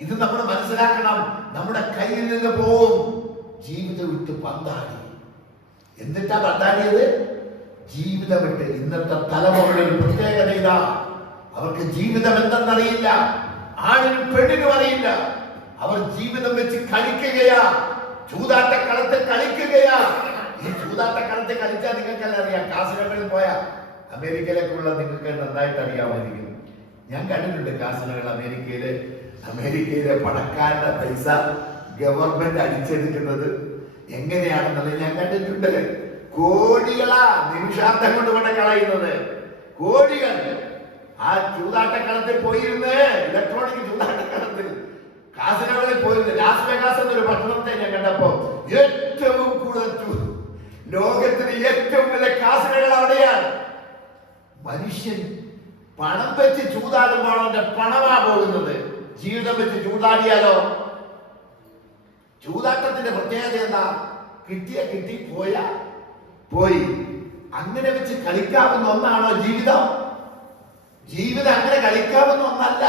ഇത് നമ്മൾ മനസ്സിലാക്കണം. നമ്മുടെ കയ്യിൽ നിന്ന് പോവും. ജീവിതം വിട്ട് പന്താടി. എന്നിട്ടാ പന്താടിയത്? ജീവിതം വിട്ട്. ഇന്നത്തെ തലമുറയുടെ ഒരു പ്രത്യേകത ഇതാ, അവർക്ക് ജീവിതം എന്തെന്നറിയില്ല, ആണിനും പെണ്ണിനും അറിയില്ല. അവർ ജീവിതം വെച്ച് കളിക്കുകയാ, ചൂതാട്ടക്കളത്ത് കളിക്കുകയാ. ഈ ചൂതാട്ടക്കളത്ത് കളിച്ചാൽ നിങ്ങൾക്കെല്ലാം അറിയാം. കാസിനോകളിൽ പോയ അമേരിക്കയിലേക്കുള്ള നിങ്ങൾക്ക് നന്നായിട്ട് അറിയാമായിരിക്കും. ഞാൻ കണ്ടിട്ടുണ്ട് കാസിനോകൾ അമേരിക്കയിലെ പണക്കാരുടെ പൈസ ഗവൺമെന്റ് അടിച്ചെടുക്കുന്നത് എങ്ങനെയാണെന്നുള്ളത് ഞാൻ കണ്ടിട്ടുണ്ട്. കോടികളാ നിമിഷാർത്ഥം കൊണ്ട് കൊണ്ട് കളയുന്നത്. കോടികൾ ആ ചൂതാട്ടക്കളത്തിൽ പോയിരുന്ന്, ഇലക്ട്രോണിക് ചൂതാട്ടക്കളത്തിൽ കാസിനോകളിൽ പോയിരുന്ന്. ലാസ് വെഗാസ് എന്നൊരു പട്ടണത്തെ ഞാൻ കണ്ടപ്പോ ഏറ്റവും കൂടുതൽ ലോകത്തിന് ഏറ്റവും വലിയ കാസിനോകൾ അവിടെയാണ്. മനുഷ്യൻ പണം വെച്ച് ചൂതാടുമ്പോൾ അവന്റെ പണമാ പോകുന്നത്. ജീവിതം വെച്ച് ചൂതാടിയാലോ? ചൂതാട്ടത്തിന്റെ പ്രത്യേകത എന്താ? കിട്ടി, പോയി. അങ്ങനെ വെച്ച് കളിക്കാവുന്ന ഒന്നാണോ ജീവിതം? ജീവിതം അങ്ങനെ കളിക്കാവുന്ന ഒന്നല്ല.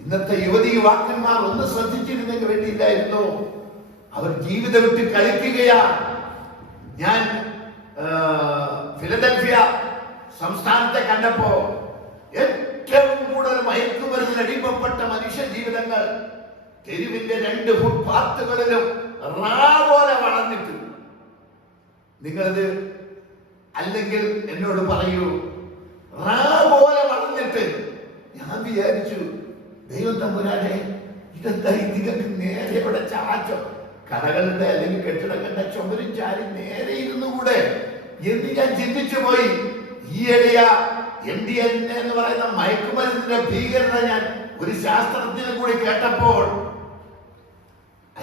ഇന്നത്തെ യുവാക്കന്മാർ ഒന്ന് ശ്രദ്ധിച്ചിരുന്നെങ്കിൽ വേണ്ടിയില്ലായിരുന്നു. അവർ ജീവിതം വിട്ട് കളിക്കുകയാ. ഞാൻ ഫിലഡൽഫിയ സംസ്ഥാനത്തെ കണ്ടപ്പോ ഏറ്റവും കൂടുതൽ മയക്കുമരുന്നിന് അടിമപ്പെട്ട മനുഷ്യ ജീവിതങ്ങൾ തെരുവിന്റെ 2 ഫുട്പാത്തുകളിലും പോലെ വളർന്നിട്ട്. നിങ്ങളത് അല്ലെങ്കിൽ എന്നോട് പറയൂ, പോലെ വളർന്നിട്ട്. ഞാൻ വിചാരിച്ചു, ദൈവം തമ്പുരാനെ, ഇതെന്താ നിങ്ങൾക്ക് നേരെ ഇവിടെ ചാച്ചോ? കടകളുടെ അല്ലെങ്കിൽ കെട്ടിടങ്ങളുടെ ചുമരും ചാരി നേരെ ഇരുന്നുകൂടെ എന്ന് ഞാൻ ചിന്തിച്ചു പോയി. ഈയിടെയ MDMA എന്ന് പറയുന്ന മയക്കുമരുന്നിന്റെ ഭീകരത ഞാൻ ഒരു ശാസ്ത്രജ്ഞനെ കൂടി കേട്ടപ്പോൾ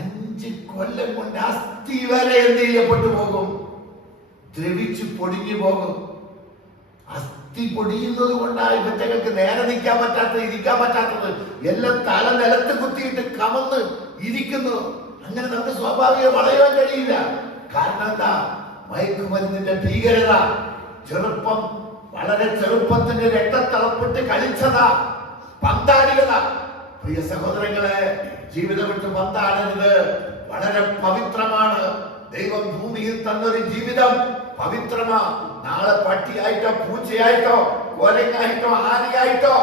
5 കൊല്ലം കൊണ്ട് അസ്ഥി വരെ എന്ത് ചെയ്യപ്പെട്ടു പോകും? ദ്രവിച്ചു പൊടിഞ്ഞു പോകും. അസ്ഥി പൊടിയുന്നത് കൊണ്ടായി കുട്ടികൾക്ക് നേരെ ഇരിക്കാൻ പറ്റാത്തത്. എല്ലാം തല നിലത്ത് കുത്തിയിട്ട് കമന്ന് ഇരിക്കുന്നു. അങ്ങനെ നമുക്ക് സ്വാഭാവികം വളയാൻ കഴിയില്ല. കാരണം എന്താ? മയക്കുമരുന്നിന്റെ ഭീകരത. വളരെ ചെറുപ്പത്തിന്റെ രക്തത്തിളപ്പിട്ട് കളിച്ചതാ, പന്താടികളാ. പ്രിയ സഹോദരങ്ങളെ, ജീവിതം വിട്ട് പന്താടരുത്. വളരെ പവിത്രമാണ്. ദൈവം ഭൂമിയിൽ തന്നൊരു ജീവിതം പവിത്രമാ. നാളെ പട്ടിയായിട്ടോ പൂച്ചയായിട്ടോ കോരങ്ങായിട്ടോ ആനയായിട്ടോ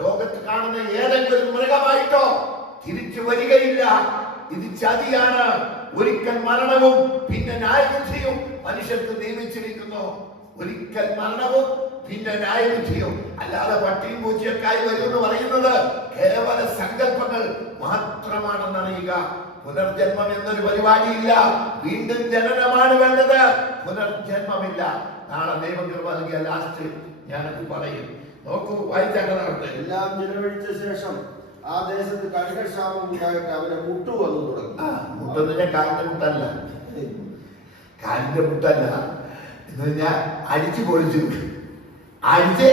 ലോകത്ത് കാണുന്ന ഏതെങ്കിലും മൃഗമായിട്ടോ തിരിച്ചു വരികയില്ല. ഇത് ചതിയാണ്. ഒരിക്കൽ മരണവും പിന്നെ ന്യായവിധിയും മനുഷ്യർക്ക് നിയമിച്ചിരിക്കുന്നു. ഒരിക്കൽ മരണവും പിന്നെ ന്യായവിധിയും. അല്ലാതെ പട്ടിയും പൂച്ചയൊക്കായി വരും എന്ന് പറയുന്നത് കേവല സങ്കല്പങ്ങൾ മാത്രമാണെന്നറിയുക. പുനർജന്മം എന്നൊരു പരിപാടിയില്ല. വീണ്ടും ജനനമാണ് വേണ്ടത്, പുനർജന്മമില്ല. നാളെ ദൈവം കൃപ നൽകിയ ലാസ്റ്റ് ഞാനത് പറയും. നോക്കൂ, വായിച്ചാൽ എല്ലാം ചെലവഴിച്ച ശേഷം ആ ദേശത്ത് കഠിനക്ഷാമം ഉണ്ടായിട്ട് അവനെ മുട്ടു വന്നു തുടങ്ങി. മുട്ടെന്ന് കാലിന്റെ മുട്ടല്ല, കാലിന്റെ മുട്ടല്ല എന്ന് പറഞ്ഞാൽ അടിച്ചു പൊളിച്ചു, അടിച്ച്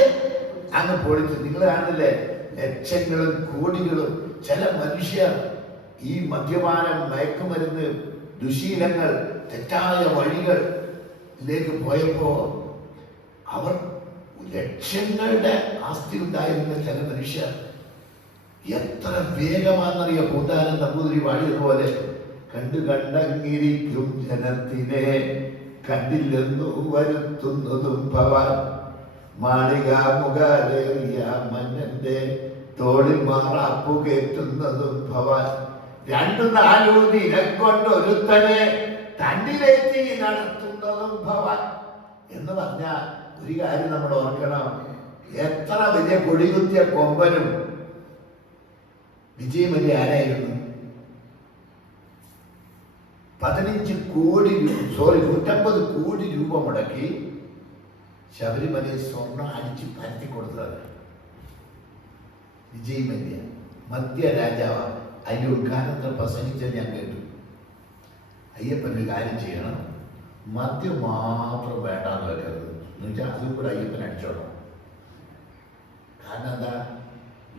അങ്ങ് പൊളിച്ചു. നിങ്ങൾ കാണുന്നില്ലേ ലക്ഷങ്ങളും കോടികളും. ചില മനുഷ്യർ ഈ മദ്യപാനം, മയക്കുമരുന്ന്, ദുശീലങ്ങൾ, തെറ്റായ വഴികളിലേക്ക് പോയപ്പോ അവർ ലക്ഷങ്ങളുടെ ആസ്തി ഉണ്ടായിരുന്ന ചില മനുഷ്യർ എത്ര വേഗമാണെന്നറിയ. കൂട്ടാരൻ നമ്പൂതിരി പാടിയതുപോലെ കണ്ടു കണ്ടങ്ങിരിക്കും ജനത്തിനെ കണ്ടില്ലെന്നു വരുത്തുന്നതും ഭവാൻ മാളിക മുഖാലേറിയ മന്നന്റെ തോളിൽ മാറാപ്പു കയറ്റുന്നതും ഭവാൻ രണ്ടു നാലു ദിനം കൊണ്ടൊരുത്തനെ തണ്ടിലേറ്റി നടത്തുന്നതും ഭവാൻ എന്ന് പറഞ്ഞാൽ ഒരു കാര്യം നമ്മൾ ഓർക്കണം. എത്ര വലിയ കൊടികുത്തിയ കൊമ്പനും വിജയ് മല്യ ആരായിരുന്നു? 150 കോടി രൂപ മുടക്കി ശബരിമലയിൽ സ്വർണം അടിച്ച് പരത്തി കൊടുത്തത് വിജയ് മല്യ, മധ്യ രാജാവ്. അതിന്റെ ഉദ്ഘാടനത്തിൽ പ്രസംഗിച്ചത് ഞാൻ കേട്ടു. അയ്യപ്പൻ ഒരു കാര്യം ചെയ്യണം, മദ്യം മാത്രം വേണ്ടാന്ന് വെക്കരുത് എന്ന് വെച്ചാൽ അതും കൂടെ അയ്യപ്പൻ അടിച്ചോളാം. കാരണം എന്താ?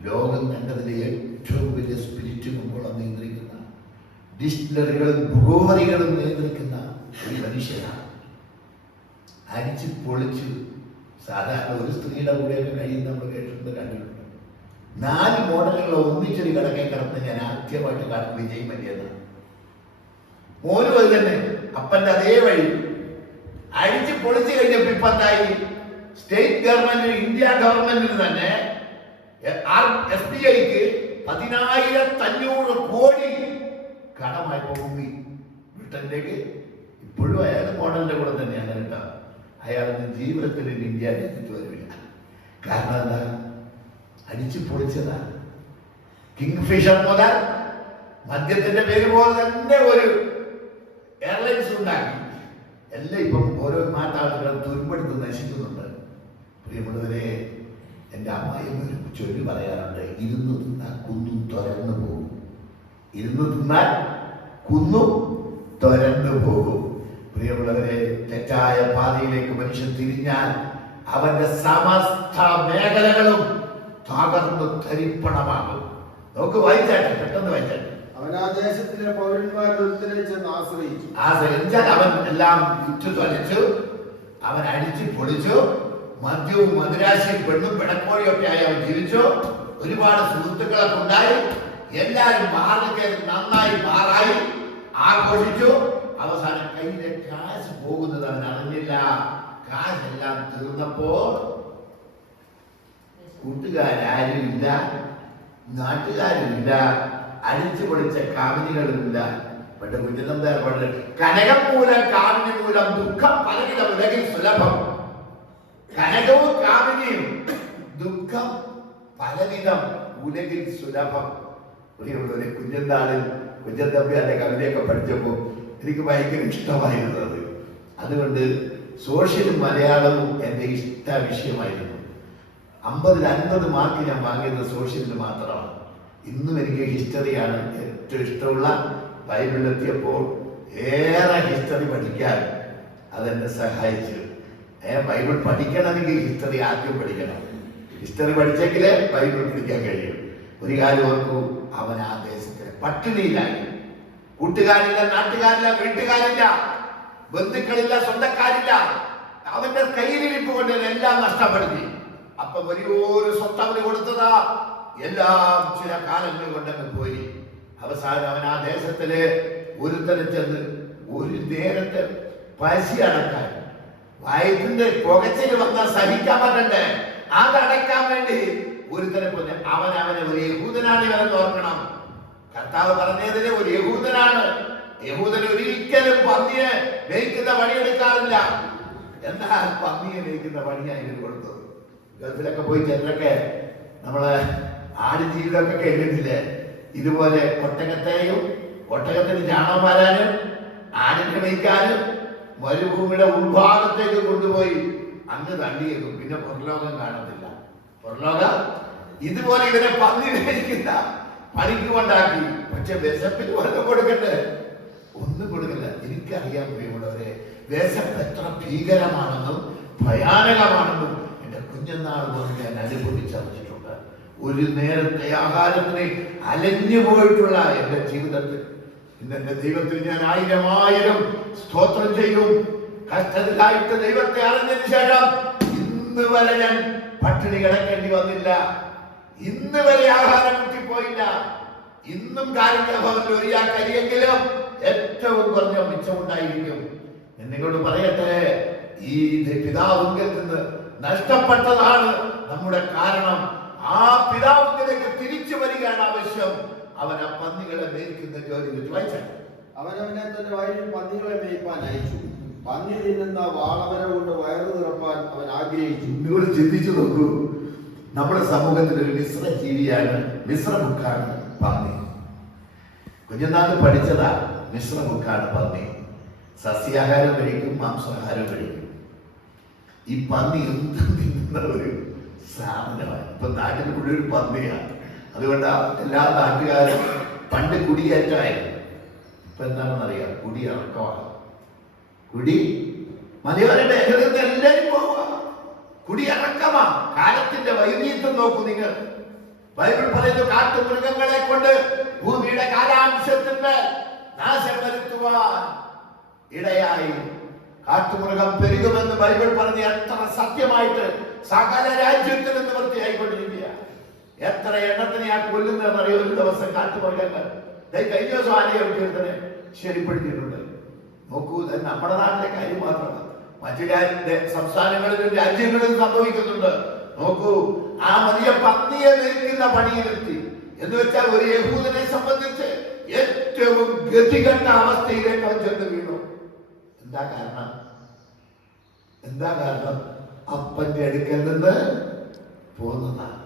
ലോകം കണ്ടതിലെ ഏറ്റവും വലിയ സ്പിരിറ്റ് മുമ്പോളം നിയന്ത്രിക്കുന്ന, ഡിസ്റ്റിലറികളും ബ്രൂവറികളും നിയന്ത്രിക്കുന്ന ഒരു മനുഷ്യനാണ്. അടിച്ച് പൊളിച്ച് സാധാരണ ഒരു സ്ത്രീയുടെ കൂടെയൊക്കെ കഴിയുന്ന നമ്മൾ കേട്ടിട്ടുണ്ട്, കണ്ടിട്ടുണ്ട്. 4 മോഡലുകൾ ഒന്നിച്ചൊരു കിടക്കെ കിടന്ന് ഞാൻ ആദ്യമായിട്ട് കാണുന്ന വിജയ് മല്യെന്നാണ്. മോനും അത് തന്നെ, അപ്പന്റെ അതേ വഴി അടിച്ച് പൊളിച്ചു കഴിഞ്ഞപ്പോ ഇപ്പൊ എന്തായി? സ്റ്റേറ്റ് ഗവൺമെന്റിന്, ഇന്ത്യ ഗവൺമെന്റിന് തന്നെ SBIക്ക് 10,500 കോടി കടമായി പോകും ബ്രിട്ടനിലേക്ക്. ഇപ്പോഴും അയാൾ മോഡലിന്റെ കൂടെ തന്നെയാണ് കേട്ടോ. അയാളൊന്നും ജീവിതത്തിൽ ഇന്ത്യ എത്തിച്ചു വരില്ല. കാരണം എന്താ? അടിച്ചു പൊളിച്ചതാ. കിങ് ഫിഷർ മുതൽ മദ്യത്തിന്റെ പേര് പോലെ തന്നെ ഒരു എയർലൈൻസ് ഉണ്ടാക്കി. എല്ലാം ഇപ്പം ഓരോ നാട്ടാളുകൾ തുരുമ്പെടുത്ത് നശിക്കുന്നുണ്ട്. പ്രിയമുള്ളവരെ, എൻ്റെ അമ്മായി ഒരു ചൊല്ലി പറയാറുണ്ട്, ഇരുന്ന് തിന്നാൽ കുന്നും തുരന്നു പോകും. ഇരുന്ന് തിന്നാൽ കുന്നും തുരന്നു പോകും. പ്രിയമുള്ളവരെ, തെറ്റായ പാതയിലേക്ക് മനുഷ്യൻ തിരിഞ്ഞാൽ അവന്റെ സമസ്ത മേഖലകളും തകർന്ന് തരിപ്പണമാകും. നമുക്ക് വായിച്ചാട്ടെ, പെട്ടെന്ന് വായിച്ചാട്ടെ. അവൻ ആ ദേശത്തിലെ പൗരന്മാരുടെ ഒരുത്തനെ ചെന്ന് ആശ്രയിച്ചു. അവൻ എല്ലാം വിറ്റു തൊലച്ചു, അവൻ അടിച്ചു പൊളിച്ചു. മദ്യവും മദിരാശയും പെണ്ണും പിടക്കോഴിയും ഒക്കെ ആയി അവൻ ജീവിച്ചു. ഒരുപാട് സുഹൃത്തുക്കളൊക്കെ ഉണ്ടായി. എല്ലാരും മാറി കയറി നന്നായി മാറായി ആഘോഷിച്ചു. അവസാനം കയ്യിലെ കാശ് പോകുന്നത് അവൻ അറിഞ്ഞില്ല. കാശെല്ലാം തീർന്നപ്പോ കൂട്ടുകാരും ഇല്ല, നാട്ടുകാരും ഇല്ല, അടിച്ചു പൊളിച്ച കാമിനികളുമില്ല. പണ്ട് കുഞ്ഞനന്ദാർ പണ്ട് കനകം മൂലം കാമിനി മൂലം ദുഃഖം പലവിധ ഉലകിൽ സുലഭം. കനകവും കാമിനിയും ദുഃഖം പലവിധം ഉലകിൽ സുലഭം. ഒരു കുഞ്ഞന്തമ്പിയാരുടെ കവിതയൊക്കെ പഠിച്ചപ്പോൾ എനിക്ക് ഭയങ്കര ഇഷ്ടമായിരുന്നു അത്. അതുകൊണ്ട് സോഷ്യലും മലയാളവും എൻ്റെ ഇഷ്ട വിഷയമായിരുന്നു. 50-ൽ 50 മാർക്ക് ഞാൻ വാങ്ങിയത് സോഷ്യലിന് മാത്രമാണ്. ഇന്നും എനിക്ക് ഹിസ്റ്ററിയാണ് ഏറ്റവും ഇഷ്ടമുള്ള. ബൈബിളിലെത്തിയപ്പോൾ ഏറെ ഹിസ്റ്ററി പഠിക്കാൻ അതെന്നെ സഹായിച്ചു. ബൈബിൾ പഠിക്കണമെങ്കിൽ ഹിസ്റ്ററി ആദ്യം പഠിക്കണം. ഹിസ്റ്ററി പഠിച്ചെങ്കിലേ ബൈബിൾ പഠിക്കാൻ കഴിയും. ഒരു കാര്യം ഓർക്കൂ, അവൻ ആ ദേശത്തിന് പട്ടിണിയിലായി. കൂട്ടുകാരില്ല, നാട്ടുകാരില്ല, വീട്ടുകാരില്ല, ബന്ധുക്കളില്ല, സ്വന്തക്കാരില്ല. അവന്റെ കയ്യിലിരിപ്പ് കൊണ്ട് എല്ലാം നഷ്ടപ്പെടുത്തി. അപ്പൊ വലിയൊരു സ്വത്ത് അവന് കൊടുത്തതാ. എല്ലാം ചില കാലങ്ങൾ കൊണ്ടങ്ങ് പോയി. അവസാനം അവൻ ആ ദേശത്തില് ഒരുത്തനെ ചെന്ന് ഒരു നേരത്തെ പശി അടക്കാൻ, വയറ്റിന്റെ പുകച്ചിൽ വന്നാൽ സഹിക്കാൻ പറ്റണ്ടേ, അതടയ്ക്കാൻ വേണ്ടി ഒരുത്തനെ പോലെ അവനെ ഒരു യഹൂദനാണ് ഇവരെന്ന് ഓർക്കണം. കർത്താവ് പറഞ്ഞതിന് ഒരു യഹൂദനാണ്. യഹൂദൻ ഒരിക്കലും പന്നിയെ മേയ്ക്കുന്ന പണിയെടുക്കാറില്ല. എന്നാൽ പന്നിയെ മേയ്ക്കുന്ന പണിയാണ് ഇവർ കൊടുത്തത്. ഗൾഫിലൊക്കെ പോയി ചിലരൊക്കെ നമ്മള് ആടുജീവിതമൊക്കെ കേട്ടിട്ടില്ലേ? ഇതുപോലെ ഒട്ടകത്തിന് ചാണകം വാരാനും ആടിനെ മേയ്ക്കാനും മരുഭൂമിയുടെ ഉൾഭാഗത്തേക്ക് കൊണ്ടുപോയി അങ്ങ് തണ്ടിയേക്കും. പിന്നെ പുറലോകം കാണത്തില്ല. പുറലോകം ഇതുപോലെ ഇവരെ പന്നി മേയ്ക്കുന്ന പണിക്ക് കൊണ്ടാക്കി. പക്ഷെ വിശപ്പിന് വല്ലതും കൊടുക്കട്ടെ? ഒന്നും കൊടുക്കില്ല. എനിക്കറിയാൻ പ്രിയമുള്ളവരെ, വിശപ്പ് എത്ര ഭീകരമാണെന്നും ഭയാനകമാണെന്നും എന്റെ കുഞ്ഞനാൾ കൊണ്ട് ഞാൻ അനുഭവിച്ചറിഞ്ഞിട്ടുണ്ട്. ഒരു നേരത്തെ ആഹാരത്തിന് അലഞ്ഞു പോയിട്ടുള്ള എന്റെ ജീവിതത്തിൽ ഇന്ന് എന്റെ ദൈവത്തിൽ ഞാൻ ആയിരം സ്തോത്രം ചെയ്യും. കഷ്ടത്തിലായിട്ട് ദൈവത്തെ അറിഞ്ഞതിന് ശേഷം ഇന്ന് വരെ ഞാൻ പട്ടിണി കിടക്കേണ്ടി വന്നില്ല. ഇന്ന് വരെ ആഹാരം മുട്ടിപ്പോയില്ല. ഇന്നും കാരുണ്യഭവനിൽ ഒരിയാക്കരിയെങ്കിലും ഏറ്റവും കുറഞ്ഞ മിച്ചമുണ്ടായിരിക്കും. നിങ്ങളോട് പറയട്ടെ, ഈ പിതാവിങ്കിൽ നിന്ന് നഷ്ടപ്പെട്ടതാണ് നമ്മുടെ കാരണം. ആ പിതാവിലേക്ക് തിരിച്ചു വരികയാണ് ആവശ്യം. അവൻ ആ പന്നികളെ മേയ്ക്കുന്ന ജോലി വായിച്ചാൽ അവനവനെ തന്റെ വയലിൽ പന്നികളെ മേയ്പ്പാൻ അയച്ചു. പന്നി തിന്നുന്ന വാളവര കൊണ്ട് വയറു നിറപ്പാൻ അവൻ ആഗ്രഹിച്ചു. നിങ്ങൾ ചിന്തിച്ചു നോക്കൂ. നമ്മുടെ സമൂഹത്തിൽ ഒരു മിശ്ര ജീവിയാണ്, മിശ്ര ബുക്കാണ് പന്നി. കുഞ്ഞനാൾ പഠിച്ചതാ, മിശ്ര ബുക്കാണ് പന്നി. സസ്യാഹാരം കഴിക്കും, മാംസാഹാരം കഴിക്കും. ഈ പന്നി എന്തും തിന്നുന്ന ഒരു സാധനമാണ്. ഇപ്പൊ നാട്ടിൽ കൂടി ഒരു പന്നിയാണ്. അതുകൊണ്ട് എല്ലാ നാട്ടുകാരും പണ്ട് കുടിയേറ്റായിരുന്നു. ഇപ്പൊ എന്താണെന്നറിയാം, കുടി ഇറക്കമാണ്. കുടി മലയോര എല്ലാവരും പോവുക. കുടി ഇറക്കമാ. കാലത്തിന്റെ വൈവിധ്യം നോക്കൂ നിങ്ങൾ. ബൈബിൾ പറയുന്നു, കാട്ടുമൃഗങ്ങളെ കൊണ്ട് ഭൂമിയുടെ കാലാംശത്തിന്റെ നാശം വരുത്തുവാൻ ഇടയായി. കാട്ടുമൃഗം പെരുകുമെന്ന് ബൈബിൾ പറഞ്ഞ് എത്ര സത്യമായിട്ട് സകല രാജ്യത്തിനും നിവൃത്തിയായിക്കൊണ്ടിരിക്കുക. എത്ര എണ്ണത്തിനെ ആ കൊല്ലുന്നതെന്നറിയോ ഒരു ദിവസം കാട്ടുമൃഗങ്ങൾ. കഴിഞ്ഞ ദിവസം ആനയെ ശരിപ്പെടുത്തിയിട്ടുണ്ട്. നോക്കൂ, നമ്മുടെ നാട്ടിലെ കാര്യം മാത്രമാണ്, മറ്റു സംസ്ഥാനങ്ങളിലും രാജ്യങ്ങളിലും സംഭവിക്കുന്നുണ്ട്. നോക്കൂ, ആ വലിയ പന്നിയെ മേയ്ക്കുന്ന പണിയിലെത്തി. എന്ന് വെച്ചാൽ ഒരു യഹൂദനെ സംബന്ധിച്ച് ഏറ്റവും ഗതികെട്ട അവസ്ഥയിലേക്ക് അവൻ ചെന്ന് വീണു. എന്താ കാരണം? അപ്പന്റെ അടുക്കൽ നിന്ന് പോകുന്നതാണ്.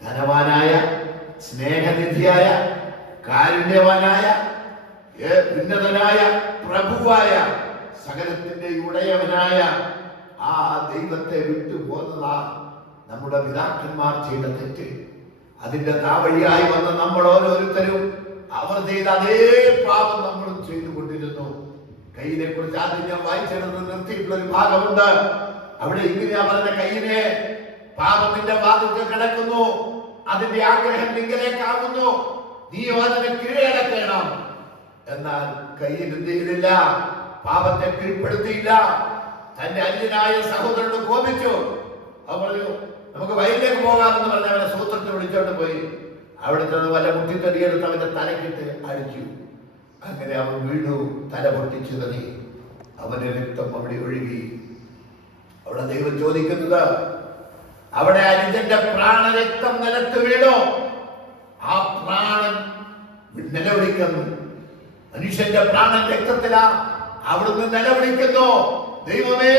ധനവാനായ, സ്നേഹനിധിയായ, കാരുണ്യവാനായ, ഉന്നതനായ, പ്രഭുവായ, സകലത്തിന്റെ ഉടയവനായ ആ ദൈവത്തെ വിട്ടുപോകുന്നതാണ് നമ്മുടെ പിതാക്കന്മാർ ചെയ്ത തെറ്റ്. അതിന്റെ താവഴിയായി വന്ന നമ്മൾ ഓരോരുത്തരും അവർ ചെയ്ത അതേ പാപം നമ്മളും ചെയ്തുകൊണ്ടിരുന്നു. കയ്യിനെ കുറിച്ച് ആദ്യം ഞാൻ വായിച്ചെടുത്ത് നിർത്തിയിട്ടുള്ള ഒരു ഭാഗമുണ്ട്. അവിടെ ഇങ്ങനെയാ പറഞ്ഞ, കയ്യിനെ പാപത്തിന്റെ വാതിൽക്കൽ കിടക്കുന്നു, അതിന്റെ ആഗ്രഹം നിങ്ങളിലേക്കാകുന്നു, നീയോ അതിനെ കീഴടക്കണം. എന്നാൽ കയ്യിൽ എന്ത് ചെയ്തില്ല? പാപത്തെ കീഴ്പ്പെടുത്തിയില്ല. തന്റെ അന്യനായ സഹോദരനോട് കോപിച്ചു. അവൻ പറഞ്ഞു, നമുക്ക് വയലിലേക്ക് പോകാമെന്ന് പറഞ്ഞ് അവനെ സൂത്രത്തെ വിളിച്ചോണ്ട് പോയി. അവിടുത്തെ വല്ല മുട്ടിത്തടിയെടുത്ത് അവന്റെ തലക്കിട്ട് അടിച്ചു. അങ്ങനെ അവൻ വീണു, തല പൊട്ടിച്ചു തടി. അവന്റെ രക്തം അവിടെ ഒഴുകി. അവിടെ ദൈവം ചോദിക്കുന്നത്, അവിടെ അനുജന്റെ പ്രാണരക്തം നിലത്ത് വീണു. ആ പ്രാണൻ നിലവിളിക്കുന്നു. മനുഷ്യന്റെ പ്രാണൻ രക്തത്തിലാ. അവിടുന്ന് നിലവിളിക്കുന്നു, ദൈവമേ,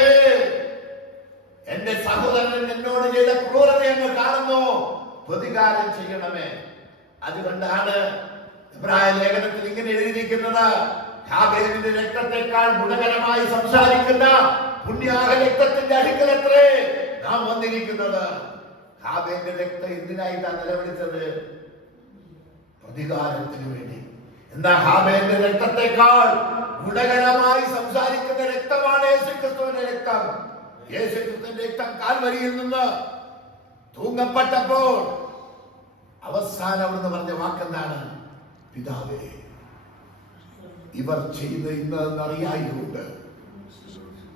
എന്റെ സഹോദരൻ എന്നോട് ചെയ്ത ക്രൂരത എന്ന് കാണുന്നു, പ്രതികാരം ചെയ്യണമേ. അതുകൊണ്ടാണ് എബ്രായ ലേഖനത്തിൽ ഇങ്ങനെ എഴുതിയിരിക്കുന്നത്, ഹാബേലിന്റെ രക്തത്തെക്കാൾ ഗുണകരമായി സംസാരിക്കുന്ന പുണ്യാഹ രക്തത്തിന്റെ അടുക്കലത്രേ നാം വന്നിരിക്കുന്നത്. ഹാബേലിന്റെ രക്തം എന്തിനായിട്ടാണ് നിലവിളിച്ചത്? പ്രതികാരത്തിന് വേണ്ടി. എന്നാ ഹാബേലിന്റെ രക്തത്തെക്കാൾ ഗുണകരമായി സംസാരിക്കുന്ന രക്തമാണ് യേശുക്രിസ്തുവിന്റെ രക്തം. യേശുക്രിസ്തുവിന്റെ രക്തം കാൽവരിയിൽ നിന്ന് തൂങ്ങപ്പെട്ടപ്പോൾ അവസാനം അവിടുന്ന് പറഞ്ഞ വാക്കെന്താണ്? പിതാവേ, ഇവർ ചെയ്ത് ഇന്നറിയായതുകൊണ്ട്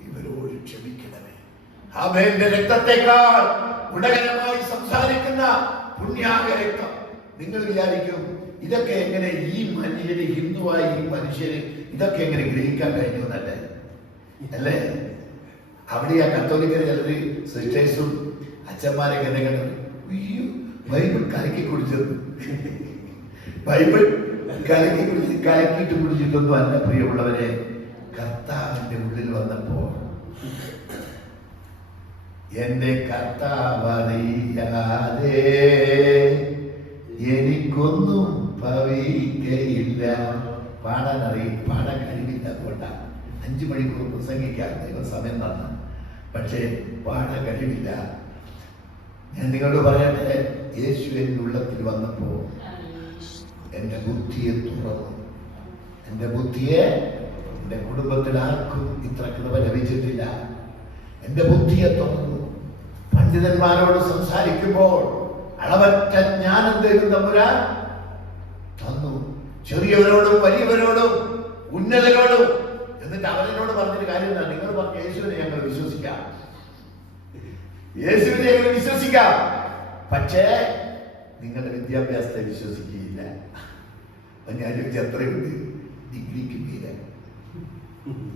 ഇവരോട് ക്ഷമിക്കണമേ. ഹാബേലിന്റെ രക്തത്തെക്കാൾ ഗുണകരമായി സംസാരിക്കുന്ന പുണ്യാഹ രക്തം. നിങ്ങൾ വിചാരിക്കും, ഇതൊക്കെ എങ്ങനെ ഈ മനുഷ്യന്, ഹിന്ദുവായ ഈ മനുഷ്യന് ഇതൊക്കെ എങ്ങനെ ഗ്രഹിക്കാൻ കഴിഞ്ഞു എന്നല്ലേ? അല്ലേ? അവിടെ ആ കത്തോലിക്കര് ചിലര് സിസ്റ്റേഴ്സും അച്ഛന്മാരൊക്കെ എന്നെ കണ്ടത്, അയ്യോ ബൈബിൾ കലക്കി കുടിച്ചത്. ബൈബിൾ കലക്കിയിട്ട് കുടിച്ചിട്ടൊന്നും അല്ല പ്രിയമുള്ളവരെ. കർത്താവിന്റെ ഉള്ളിൽ വന്നപ്പോ എന്റെ കർത്താവറിയാതെ എനിക്കൊന്നും ഭവിക്കയില്ല. പാടാൻ കഴിവില്ലാത്തോണ്ടാണ് 5 മണിക്കൂർ പ്രസംഗിക്കാൻ ദൈവം സമയം തന്നു. പക്ഷേ പാടാൻ കഴിവില്ല. ഞാൻ നിങ്ങളോട് പറയട്ടെ, യേശു എന്റെ ഉള്ളത്തിൽ വന്നപ്പോ എന്റെ ബുദ്ധിയെ തുറന്നു. എന്റെ ബുദ്ധിയെ, എന്റെ കുടുംബത്തിൽ ആർക്കും ഇത്ര കൃപ ലഭിച്ചിട്ടില്ല. എന്റെ ബുദ്ധിയെ തുറന്നു. പണ്ഡിതന്മാരോട് സംസാരിക്കുമ്പോൾ അളവറ്റ ജ്ഞാനം ദൈവം തമ്പുരാൻ തന്നു. ചെറിയവരോടും വലിയവരോടും ഉന്നതരോടും. എന്നിട്ട് അവരോട് പറഞ്ഞൊരു കാര്യം എന്താ? നിങ്ങൾ പറഞ്ഞ യേശുവിനെ ഞങ്ങൾ വിശ്വസിക്കാം, യേശുവിനെ ഞങ്ങൾ വിശ്വസിക്കാം, പക്ഷേ നിങ്ങളുടെ വിദ്യാഭ്യാസത്തെ വിശ്വസിക്കുകയില്ല. ഞാൻ ചോദിച്ചാൽ എത്രയുണ്ട്? ഡിഗ്രിക്ക് മീതെ.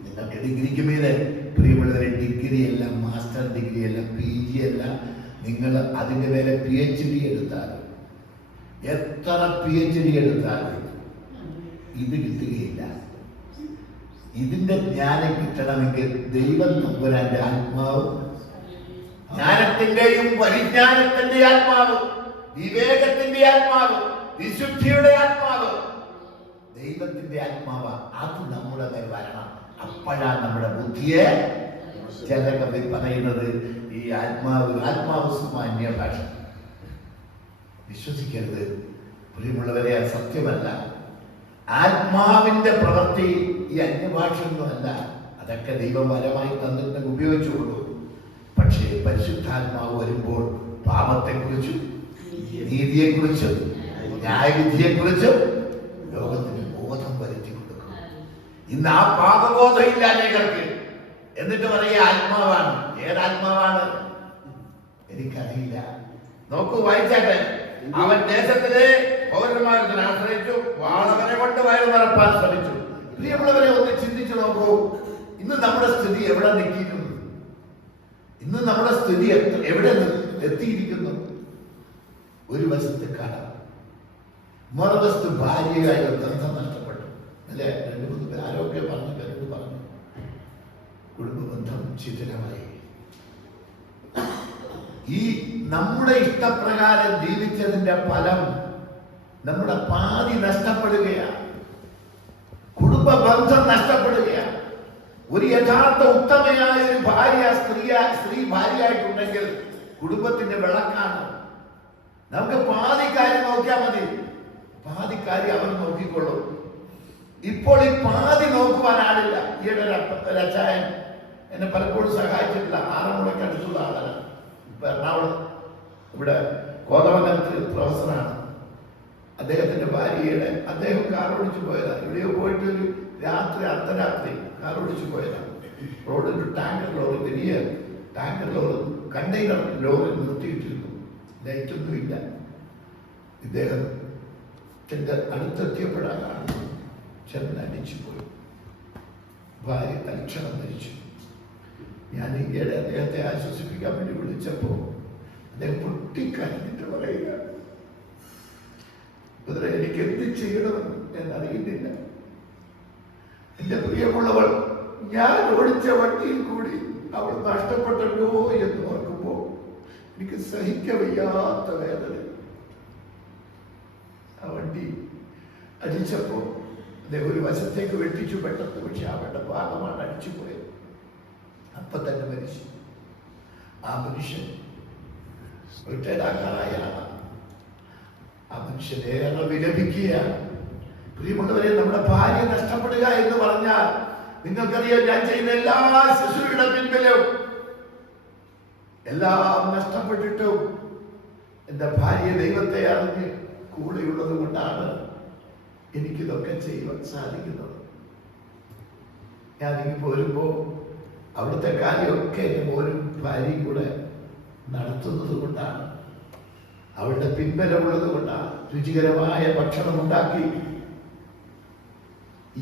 നിങ്ങൾക്ക് ഡിഗ്രിക്ക് മീതെ പ്രിയമുള്ളവരെ, ഡിഗ്രി അല്ല, മാസ്റ്റർ ഡിഗ്രി അല്ല, PG അല്ല, നിങ്ങൾ അതിൻ്റെ മേലെ PhD എടുത്താലും, എത്ര PhD എടുത്താലും ഇത് കിട്ടുകയില്ല. ഇതിന്റെ ജ്ഞാനം കിട്ടണമെങ്കിൽ ദൈവം തമ്പുരാന്റെ ആത്മാവ്, ജ്ഞാനത്തിന്റെയും പരിജ്ഞാനത്തിന്റെ ആത്മാവ്, വിവേകത്തിന്റെ ആത്മാവ്, വിശുദ്ധിയുടെ ആത്മാവ്, ദൈവത്തിന്റെ ആത്മാവ്, അത് നമ്മുടെ മേൽ വരണം. അപ്പോഴാണ് നമ്മുടെ ബുദ്ധിയെ, ചില കവി പറയുന്നത് ഈ ആത്മാവ് സാമാന്യ ഭാഷ. വിശ്വസിക്കരുത് പ്രിയമുള്ളവരെ, അത് സത്യമല്ല. ആത്മാവിന്റെ പ്രവൃത്തി ഈ അന്യഭാഷയൊന്നുമല്ല. അതൊക്കെ ദൈവം വരമായി തന്നിട്ട് ഉപയോഗിച്ചുകൊള്ളൂ. പക്ഷേ പരിശുദ്ധാത്മാവ് വരുമ്പോൾ പാപത്തെക്കുറിച്ചും നീതിയെക്കുറിച്ചും ന്യായവിധിയെക്കുറിച്ചും ലോകത്തിന് ബോധം വരുത്തി കൊടുക്കും. ഇന്ന് ആ പാപബോധം ഇല്ല അനേകർക്ക്. എന്നിട്ട് പറയുക ആത്മാവാണ്. ഏതാത്മാവാണ്? എനിക്കറിയില്ല. നോക്കൂ, വായിച്ചാട്ടെ. അവൻ ദേശത്തിലെ പൗരന്മാരെ ആശ്രയിച്ചു, വാളവനെ കൊണ്ട് വയറു നിറപ്പാൻ ശ്രമിച്ചു. പ്രിയമുള്ളവരെ, ഒന്ന് ചിന്തിച്ചു നോക്കൂ. ഇന്ന് നമ്മുടെ സ്ഥിതി എവിടെ നിൽക്കുന്നു? ഇന്ന് നമ്മുടെ സ്ഥിതി എവിടെ എത്തിയിരിക്കുന്നു? ഒരു വശത്ത് കടം, മറുവശത്ത് ഭാര്യയായ ബന്ധം നഷ്ടപ്പെട്ടു. അല്ലെ? 2-3 പേര് ആരോഗ്യ പറഞ്ഞു കുടുംബ ബന്ധം ശിഥിലമായി. ഈ നമ്മുടെ ഇഷ്ടപ്രകാരം ജീവിച്ചതിന്റെ ഫലം നമ്മുടെ പാതി നഷ്ടപ്പെടുകയാണ്. കുടുംബ ബന്ധം നഷ്ടപ്പെടുകയാണ്. ഒരു യഥാർത്ഥ ഉത്തമയായ ഒരു ഭാര്യ, സ്ത്രീ ഭാര്യയായിട്ടുണ്ടെങ്കിൽ കുടുംബത്തിന്റെ വിളക്കാണ്. നമുക്ക് പാതിക്കാരി നോക്കിയാൽ മതി, പാതിക്കാരി അവൻ നോക്കിക്കൊള്ളും. ഇപ്പോൾ ഈ പാതി നോക്കുവാൻ ആളില്ല. ഈയിടെ ഒരു അച്ചായൻ എന്നെ പലപ്പോഴും സഹായിച്ചിട്ടില്ല. ആറന്മുളയ്ക്ക് അടുത്തുള്ള ആളാണ്. ഇപ്പൊ എറണാകുളം ഇവിടെ കോതമംഗലത്ത് പ്രൊഫസറാണ്. അദ്ദേഹത്തിന്റെ ഭാര്യയുടെ, അദ്ദേഹം കാർ ഓടിച്ചു പോയതാണ്. എവിടെയോ പോയിട്ട് ഒരു രാത്രി, അർദ്ധരാത്രി കാർ ഓടിച്ചു പോയതാണ്. റോഡിൽ ഒരു ടാങ്കർ ലോറി, വലിയ ടാങ്കർ ലോറി, കണ്ടെയ്നർ ലോറി നിർത്തിയിട്ടിരുന്നു. ലൈറ്റൊന്നും ഇല്ല. ഇദ്ദേഹത്തിന്റെ അടുത്തെത്തിയപ്പോഴാണ് ചെന്ന് അടിച്ചു പോയി. ഭാര്യ തൽക്ഷണം മരിച്ചു. ഞാൻ ഈയിടെ അദ്ദേഹത്തെ ആശ്വസിപ്പിക്കാൻ വേണ്ടി വിളിച്ചപ്പോൾ അദ്ദേഹം പൊട്ടിക്കരഞ്ഞിട്ട് പറയുക, എനിക്ക് എന്ത് ചെയ്യണമെന്ന് ഞാൻ അറിയുന്നില്ല. എന്റെ പ്രിയമുള്ളവൾ, ഞാൻ ഓടിച്ച വണ്ടിയിൽ കൂടി അവൾ നഷ്ടപ്പെട്ടല്ലോ എന്ന് ഓർക്കുമ്പോൾ എനിക്ക് സഹിക്കവയ്യാത്ത വേദന. ആ വണ്ടി അടിച്ചപ്പോ അദ്ദേഹം ഒരു വശത്തേക്ക് വെട്ടിച്ചു പെട്ടെന്ന്. പക്ഷെ അവരുടെ ഭാഗമാണ് അടിച്ചു പോയത്. അപ്പൊ തന്നെ മരിച്ചു. ആ മനുഷ്യൻ റിട്ടയർഡാക്കാറായ ആ മനുഷ്യനേറെ വിലപിക്കുകയാണ്. പ്രിയമുള്ളവരെ, നമ്മുടെ ഭാര്യ നഷ്ടപ്പെടുക എന്ന് പറഞ്ഞാൽ നിങ്ങൾക്കറിയാം, ഞാൻ ചെയ്യുന്ന എല്ലാ ശിശുരുടെ പിൻപിലും എല്ലാം നഷ്ടപ്പെട്ടിട്ടും എന്റെ ഭാര്യ ദൈവത്തെ അറിഞ്ഞ് കൂടെയുള്ളത് കൊണ്ടാണ് എനിക്കിതൊക്കെ ചെയ്യുവാൻ സാധിക്കുന്നത്. ഞാനിങ്ങ് പോരുമ്പോ അവിടുത്തെ കാര്യമൊക്കെ എൻ്റെ മോനും ഭാര്യയും കൂടെ നടത്തുന്നത് കൊണ്ടാണ്, അവളുടെ പിൻബലമുള്ളത് കൊണ്ടാണ്. രുചികരമായ ഭക്ഷണം ഉണ്ടാക്കി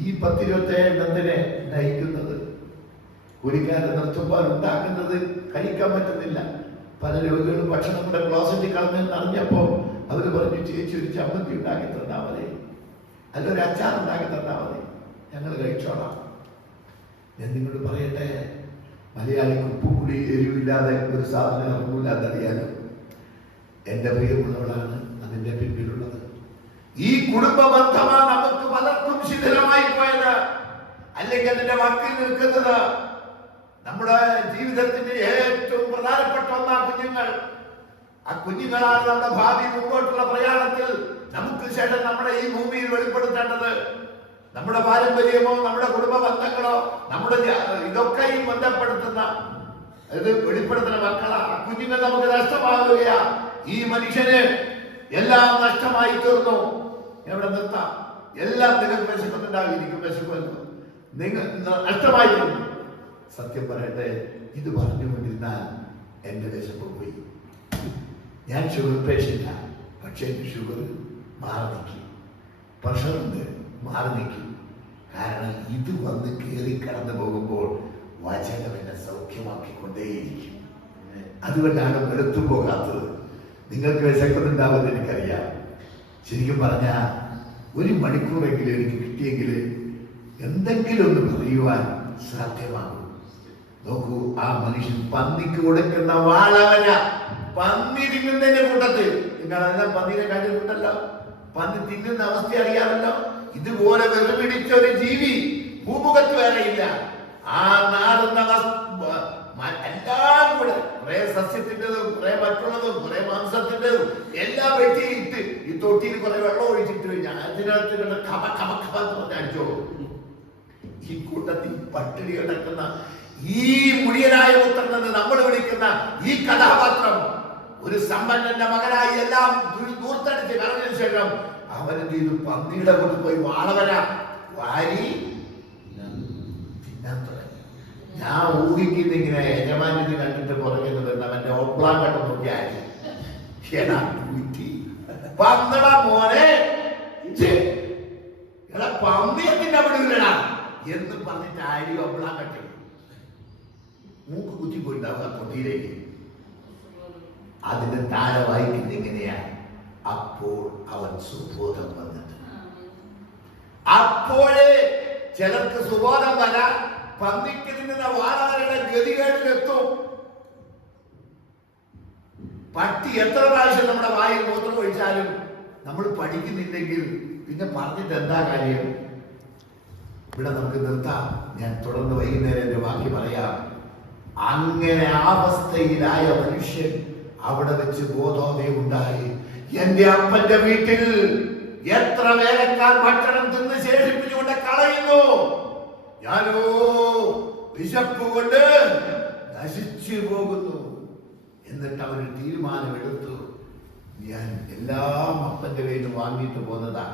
ഈ 10-27 നയിക്കുന്നത്. കൂലിക്കാരൻ നിർത്തുമ്പോൾ ഉണ്ടാക്കുന്നത് കഴിക്കാൻ പറ്റുന്നില്ല. പല രോഗികളും ഭക്ഷണം കൂടെ ക്ലോസറ്റിൽ കളഞ്ഞെന്ന് അറിഞ്ഞപ്പോ അവര് പറഞ്ഞു, ചേച്ചി ഒരു ചമ്മന്തി ഉണ്ടാക്കി തന്നാ മതി, അല്ല ഒരു അച്ചാർ ഉണ്ടാക്കി തന്നാ മതി, ഞങ്ങൾ കഴിച്ചോളാം. ഞാൻ നിങ്ങളോട് പറയട്ടെ, മലയാളിക്ക് ഉപ്പും കൂടി എരിവില്ലാതെ ഒരു സാധനം ഇറങ്ങൂലെന്നറിയാനും എന്റെ പ്രിയമുള്ളവളാണ് അതിന്റെ പിന്നിലുള്ളത്. ഈ കുടുംബ ബന്ധമാണ് നമുക്ക് പലർക്കും ശിഥിലമായി പോയത്. അല്ലെങ്കിൽ അതിന്റെ വാക്കിൽ നിൽക്കുന്നത് നമ്മുടെ ജീവിതത്തിന്റെ ഏറ്റവും പ്രധാനപ്പെട്ട ഒന്നാ കുഞ്ഞുങ്ങൾ. ആ കുഞ്ഞുങ്ങളാണ് നമ്മുടെ ഭാവി മുമ്പോട്ടുള്ള പ്രയാണത്തിൽ നമുക്ക് ശേഷം നമ്മുടെ ഈ ഭൂമിയിൽ വെളിപ്പെടുത്തേണ്ടത്. നമ്മുടെ പാരമ്പര്യമോ നമ്മുടെ കുടുംബ ബന്ധങ്ങളോ നമ്മുടെ ഇതൊക്കെയും ബന്ധപ്പെടുത്തുന്ന ഇത് വെളിപ്പെടുത്തുന്ന മക്കളാ. കുഞ്ഞുങ്ങൾ നമുക്ക് നഷ്ടമാകുകയാ. ഈ മനുഷ്യന് എല്ലാം നഷ്ടമായി തീർന്നു. എവിടെ നിർത്താം? എല്ലാം നിങ്ങൾക്ക് വിശക്കുന്നുണ്ടാവും, എനിക്കും വിശക്കുമല്ലോ. നിങ്ങൾ നഷ്ടമായി തീർന്നു. സത്യം പറയട്ടെ, ഇത് പറഞ്ഞുകൊണ്ടിരുന്നാൽ എന്റെ വിശപ്പ് പോയി. ഞാൻ ഷുഗർ പേഷ്യൻ്റാണ്, പക്ഷേ ഷുഗർ മാറി നിൽക്കും, പ്രഷറുണ്ട് മാറി നിൽക്കും. കാരണം ഇത് വന്ന് കയറി കടന്നു പോകുമ്പോൾ വചനം എന്നെ സൗഖ്യമാക്കിക്കൊണ്ടേയിരിക്കും. അതുകൊണ്ടാണ് വെളുത്തു പോകാത്തത്. നിങ്ങൾക്ക് വിശക്കുന്നുണ്ടാവുമെന്ന് എനിക്കറിയാം. ശരിക്കും പറഞ്ഞാൽ 1 മണിക്കൂറെങ്കിലും എനിക്ക് കിട്ടിയെങ്കിൽ എന്തെങ്കിലും ഒന്ന് പറയുവാൻ സാധ്യമാകും. നോക്കൂ, ആ മനുഷ്യൻ പന്നിക്ക് കൊടുക്കുന്ന വാളവന. പന്നി തിന്നുന്നതിന്റെ കൂട്ടത്തിൽ നിങ്ങൾ അതെല്ലാം പന്നീനെ കണ്ടിട്ടുണ്ടല്ലോ. പന്നി തിന്നുന്ന അവസ്ഥ അറിയാമല്ലോ. ഇതുപോലെ വെറുപിടിച്ച ഒരു ജീവി ഭൂമുഖത്ത് വേറെയില്ല. ആ നാടുന്ന എല്ലാം കൂടെ കുറെ സസ്യത്തിൻ്റെതും കുറെ മറ്റുള്ളതും കുറെ മാംസത്തിൻ്റെതും എല്ലാം വെട്ടിയിട്ട് ഈ തൊട്ടിയിൽ കുറെ വെള്ളം ഒഴിച്ചിട്ട് കഴിഞ്ഞാൽ അതിനകത്ത് കമ കമ കമ എന്ന് പറഞ്ഞ് അടിച്ചോളൂ. ഈ കൂട്ടത്തിൽ പട്ടിണി കിടക്കുന്ന ഈ മുടിയനായ പുത്രൻ എന്ന് നമ്മൾ വിളിക്കുന്ന ഈ കഥാപാത്രം ഒരു സമ്പന്നന്റെ മകനായി എല്ലാം ദൂർത്തടിച്ച് കളഞ്ഞതിനു ശേഷം അവനെന്ത് ചെയ്തു? പന്നിയുടെ കൊണ്ട് പോയി വാളവന വാരി തിന്നാൻ തുടങ്ങി. ഞാൻ ഊഹിക്കുന്ന ഇങ്ങനെ യജമാനി കണ്ടിട്ട് പുറകെ വരുന്ന അവന്റെ ഒബ്ലാങ്കട്ട് നോക്കിയാൽ പന്നട മോനെ പന്നിയത്തിന്റെ അവിടെ ഇല്ലടാ എന്ന് പറഞ്ഞിട്ട് ആരി ഒബ്ലാങ്കട്ടെ മൂക്ക് കുത്തി പോയിട്ടുണ്ടാവുക തൊട്ടിയിലേക്ക്. അതിന്റെ താഴെ വായിക്കുന്ന ഇങ്ങനെയാണ്, അപ്പോൾ അവൻ സുബോധം വന്നിട്ട്. അപ്പോഴേ ചിലർക്ക് സുബോധം വരാൻ പന്നിക്ക് തിന്നുന്ന വാളവരുടെ ഗതികേട്ടിലെത്തും. പട്ടി എത്ര പ്രാവശ്യം നമ്മുടെ വായിൽ മൂത്രം ഒഴിച്ചാലും നമ്മൾ പഠിക്കുന്നില്ലെങ്കിൽ പിന്നെ പറഞ്ഞിട്ട് എന്താ കാര്യം? ഇവിടെ നമുക്ക് നിർത്താം. ഞാൻ തുടർന്ന് വൈകുന്നേരം എന്റെ ബാക്കി പറയാം. അങ്ങനെ അവസ്ഥയിലായ മനുഷ്യൻ അവിടെ വെച്ച് ബോധോദയം ഉണ്ടായി. എന്റെ അപ്പന്റെ വീട്ടിൽ എത്ര വേലക്കാർ ഭക്ഷണം തിന്ന് ശേഷിപ്പിച്ചുകൊണ്ട് കളയുന്നു, ഞാനോ വിശപ്പ് കൊണ്ട് നശിച്ചു പോകുന്നു. എന്നിട്ട് അവന് തീരുമാനമെടുത്തു, ഞാൻ എല്ലാം അപ്പന്റെ കയ്യിൽ നിന്ന് വാങ്ങിയിട്ട് പോന്നതാ,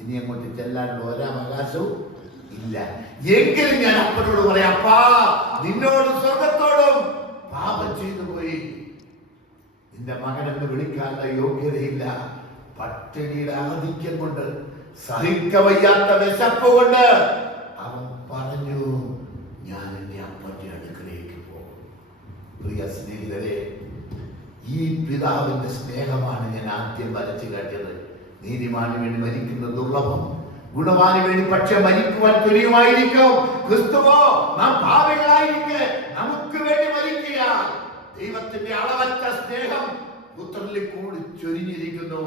ഇനി അങ്ങോട്ട് ചെല്ലാനുള്ള ഒരവകാശവും ഇല്ല. എങ്കിലും ഞാൻ അപ്പനോട് പറയാം, അപ്പാ നിന്നോടും സ്വർഗത്തോടും പാപം ചെയ്തു പോയി. നിന്റെ മകനെന്ന് വിളിക്കാനുള്ള യോഗ്യതയില്ല. പട്ടിണിയുടെ ആധിക്യം കൊണ്ട്, സഹിക്ക വയ്യാത്ത വിശപ്പ് കൊണ്ട് അവൻ പറഞ്ഞു, ഞാൻ എന്റെ അപ്പന്റെ അടുക്കലേക്ക് പോകും. പ്രിയ സ്നേഹിതരെ, ഈ പിതാവിന്റെ സ്നേഹമാണ് ഞാൻ ആദ്യം വരച്ചു കാട്ടിയത്. നീതിമാന് വേണ്ടി മരിക്കുന്ന ദുർലഭം, ഗുണവാന് വേണ്ടി പക്ഷെ മരിക്കുവാൻ തുല്യമായിരിക്കും. ക്രിസ്തുവോ നാം പാപികളായിരിക്കെ നമുക്ക് വേണ്ടി മരിക്കുക. ദൈവത്തിന്റെ അളവറ്റ സ്നേഹം പുത്രനിൽ കൂടി ചൊരിഞ്ഞിരിക്കുന്നു.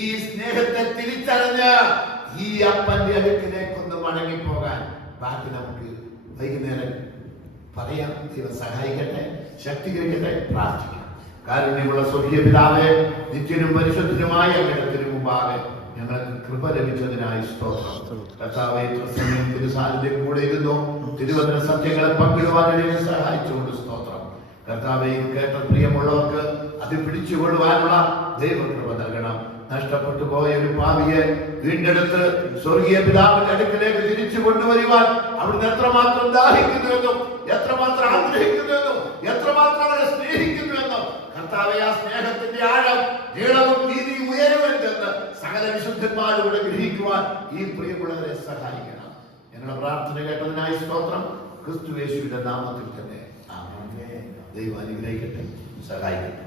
ഈ സ്നേഹത്തെ തിരിച്ചറിഞ്ഞ് ഈ അപ്പന്റെ അടുക്കിലേക്കൊന്ന് മടങ്ങിപ്പോകാൻ ബാക്കി നമുക്ക് വൈകുന്നേരം പറയാം. ദൈവം സഹായിക്കട്ടെ, ശക്തീകരിക്കട്ടെ, പ്രാർത്ഥിക്കാം. കാരുണ്യമുള്ള സ്വർഗീയ പിതാവേ, നിത്യനും പരിശുദ്ധനുമായ അങ്ങയുടെ മുമ്പാകെ ഞങ്ങൾക്ക് കൃപ ലഭിച്ചതിനായി സ്തോത്രം. കർത്താവേ, പ്രസംഗം തിരുസാന്നിധ്യം കൂടെ ഇരുന്നു തിരുവചന സത്യങ്ങളെ പങ്കിടുവാൻ എന്നെ സഹായിച്ചുകൊണ്ട് സ്തോത്രം. കർത്താവേ, കേട്ട പ്രിയമുള്ളവർക്ക് അത് പിടിച്ചുകൊള്ളുവാനുള്ള ദൈവകൃപ നൽകണം. നഷ്ടപ്പെട്ടു പോയ ഒരു പാപിയെ വീണ്ടെടുത്ത് സ്വർഗീയ പിതാവിന്റെ അടുക്കലേക്ക് തിരിച്ചു കൊണ്ടുവരുവാൻ അവിടുന്ന് എത്രമാത്രം ദാഹിക്കുന്നുവെന്നും എത്രമാത്രം ആഗ്രഹിക്കുന്നുവെന്നും എത്രമാത്രം അവരെ സ്നേഹിക്കുന്നുവെന്നും കർത്താവേ, ആ സ്നേഹത്തിന്റെ ആഴം നീളവും വീതിയും ഉയരുമെന്ന് സകല വിശുദ്ധന്മാരോട് ഗ്രഹിക്കുവാൻ ഈ പ്രിയമുള്ളവരെ സഹായിക്കണം. ഞങ്ങളുടെ പ്രാർത്ഥന കേട്ടതിനായി സ്തോത്രം. ക്രിസ്തു യേശുവിന്റെ നാമത്തിൽ തന്നെ ആമേൻ. ദൈവം അനുഗ്രഹിക്കട്ടെ, സഹായിക്കട്ടെ.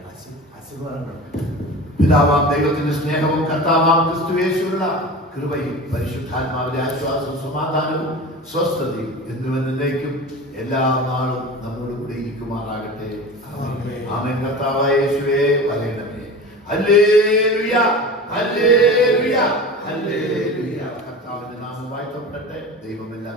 പിതാവാം ദൈവത്തിന്റെ സ്നേഹവും കർത്താവാം ക്രിസ്തുയേശുവിനുള്ള കൃപയും പരിശുദ്ധാത്മാവിന്റെ ആശ്വാസവും സമാധാനവും സ്വസ്ഥതയും എന്നുവെന്നേക്കും എല്ലാ നാളും നമ്മോട് കൂടെ ഇരിക്കുമാറാകട്ടെ. ആമേൻ. കർത്താവായ യേശുവേ വരേണമേ. Hallelujah, hallelujah, hallelujah. കർത്താവിന്റെ നാമം വാഴ്ത്തപ്പെടട്ടെ. ദൈവമെല്ലാം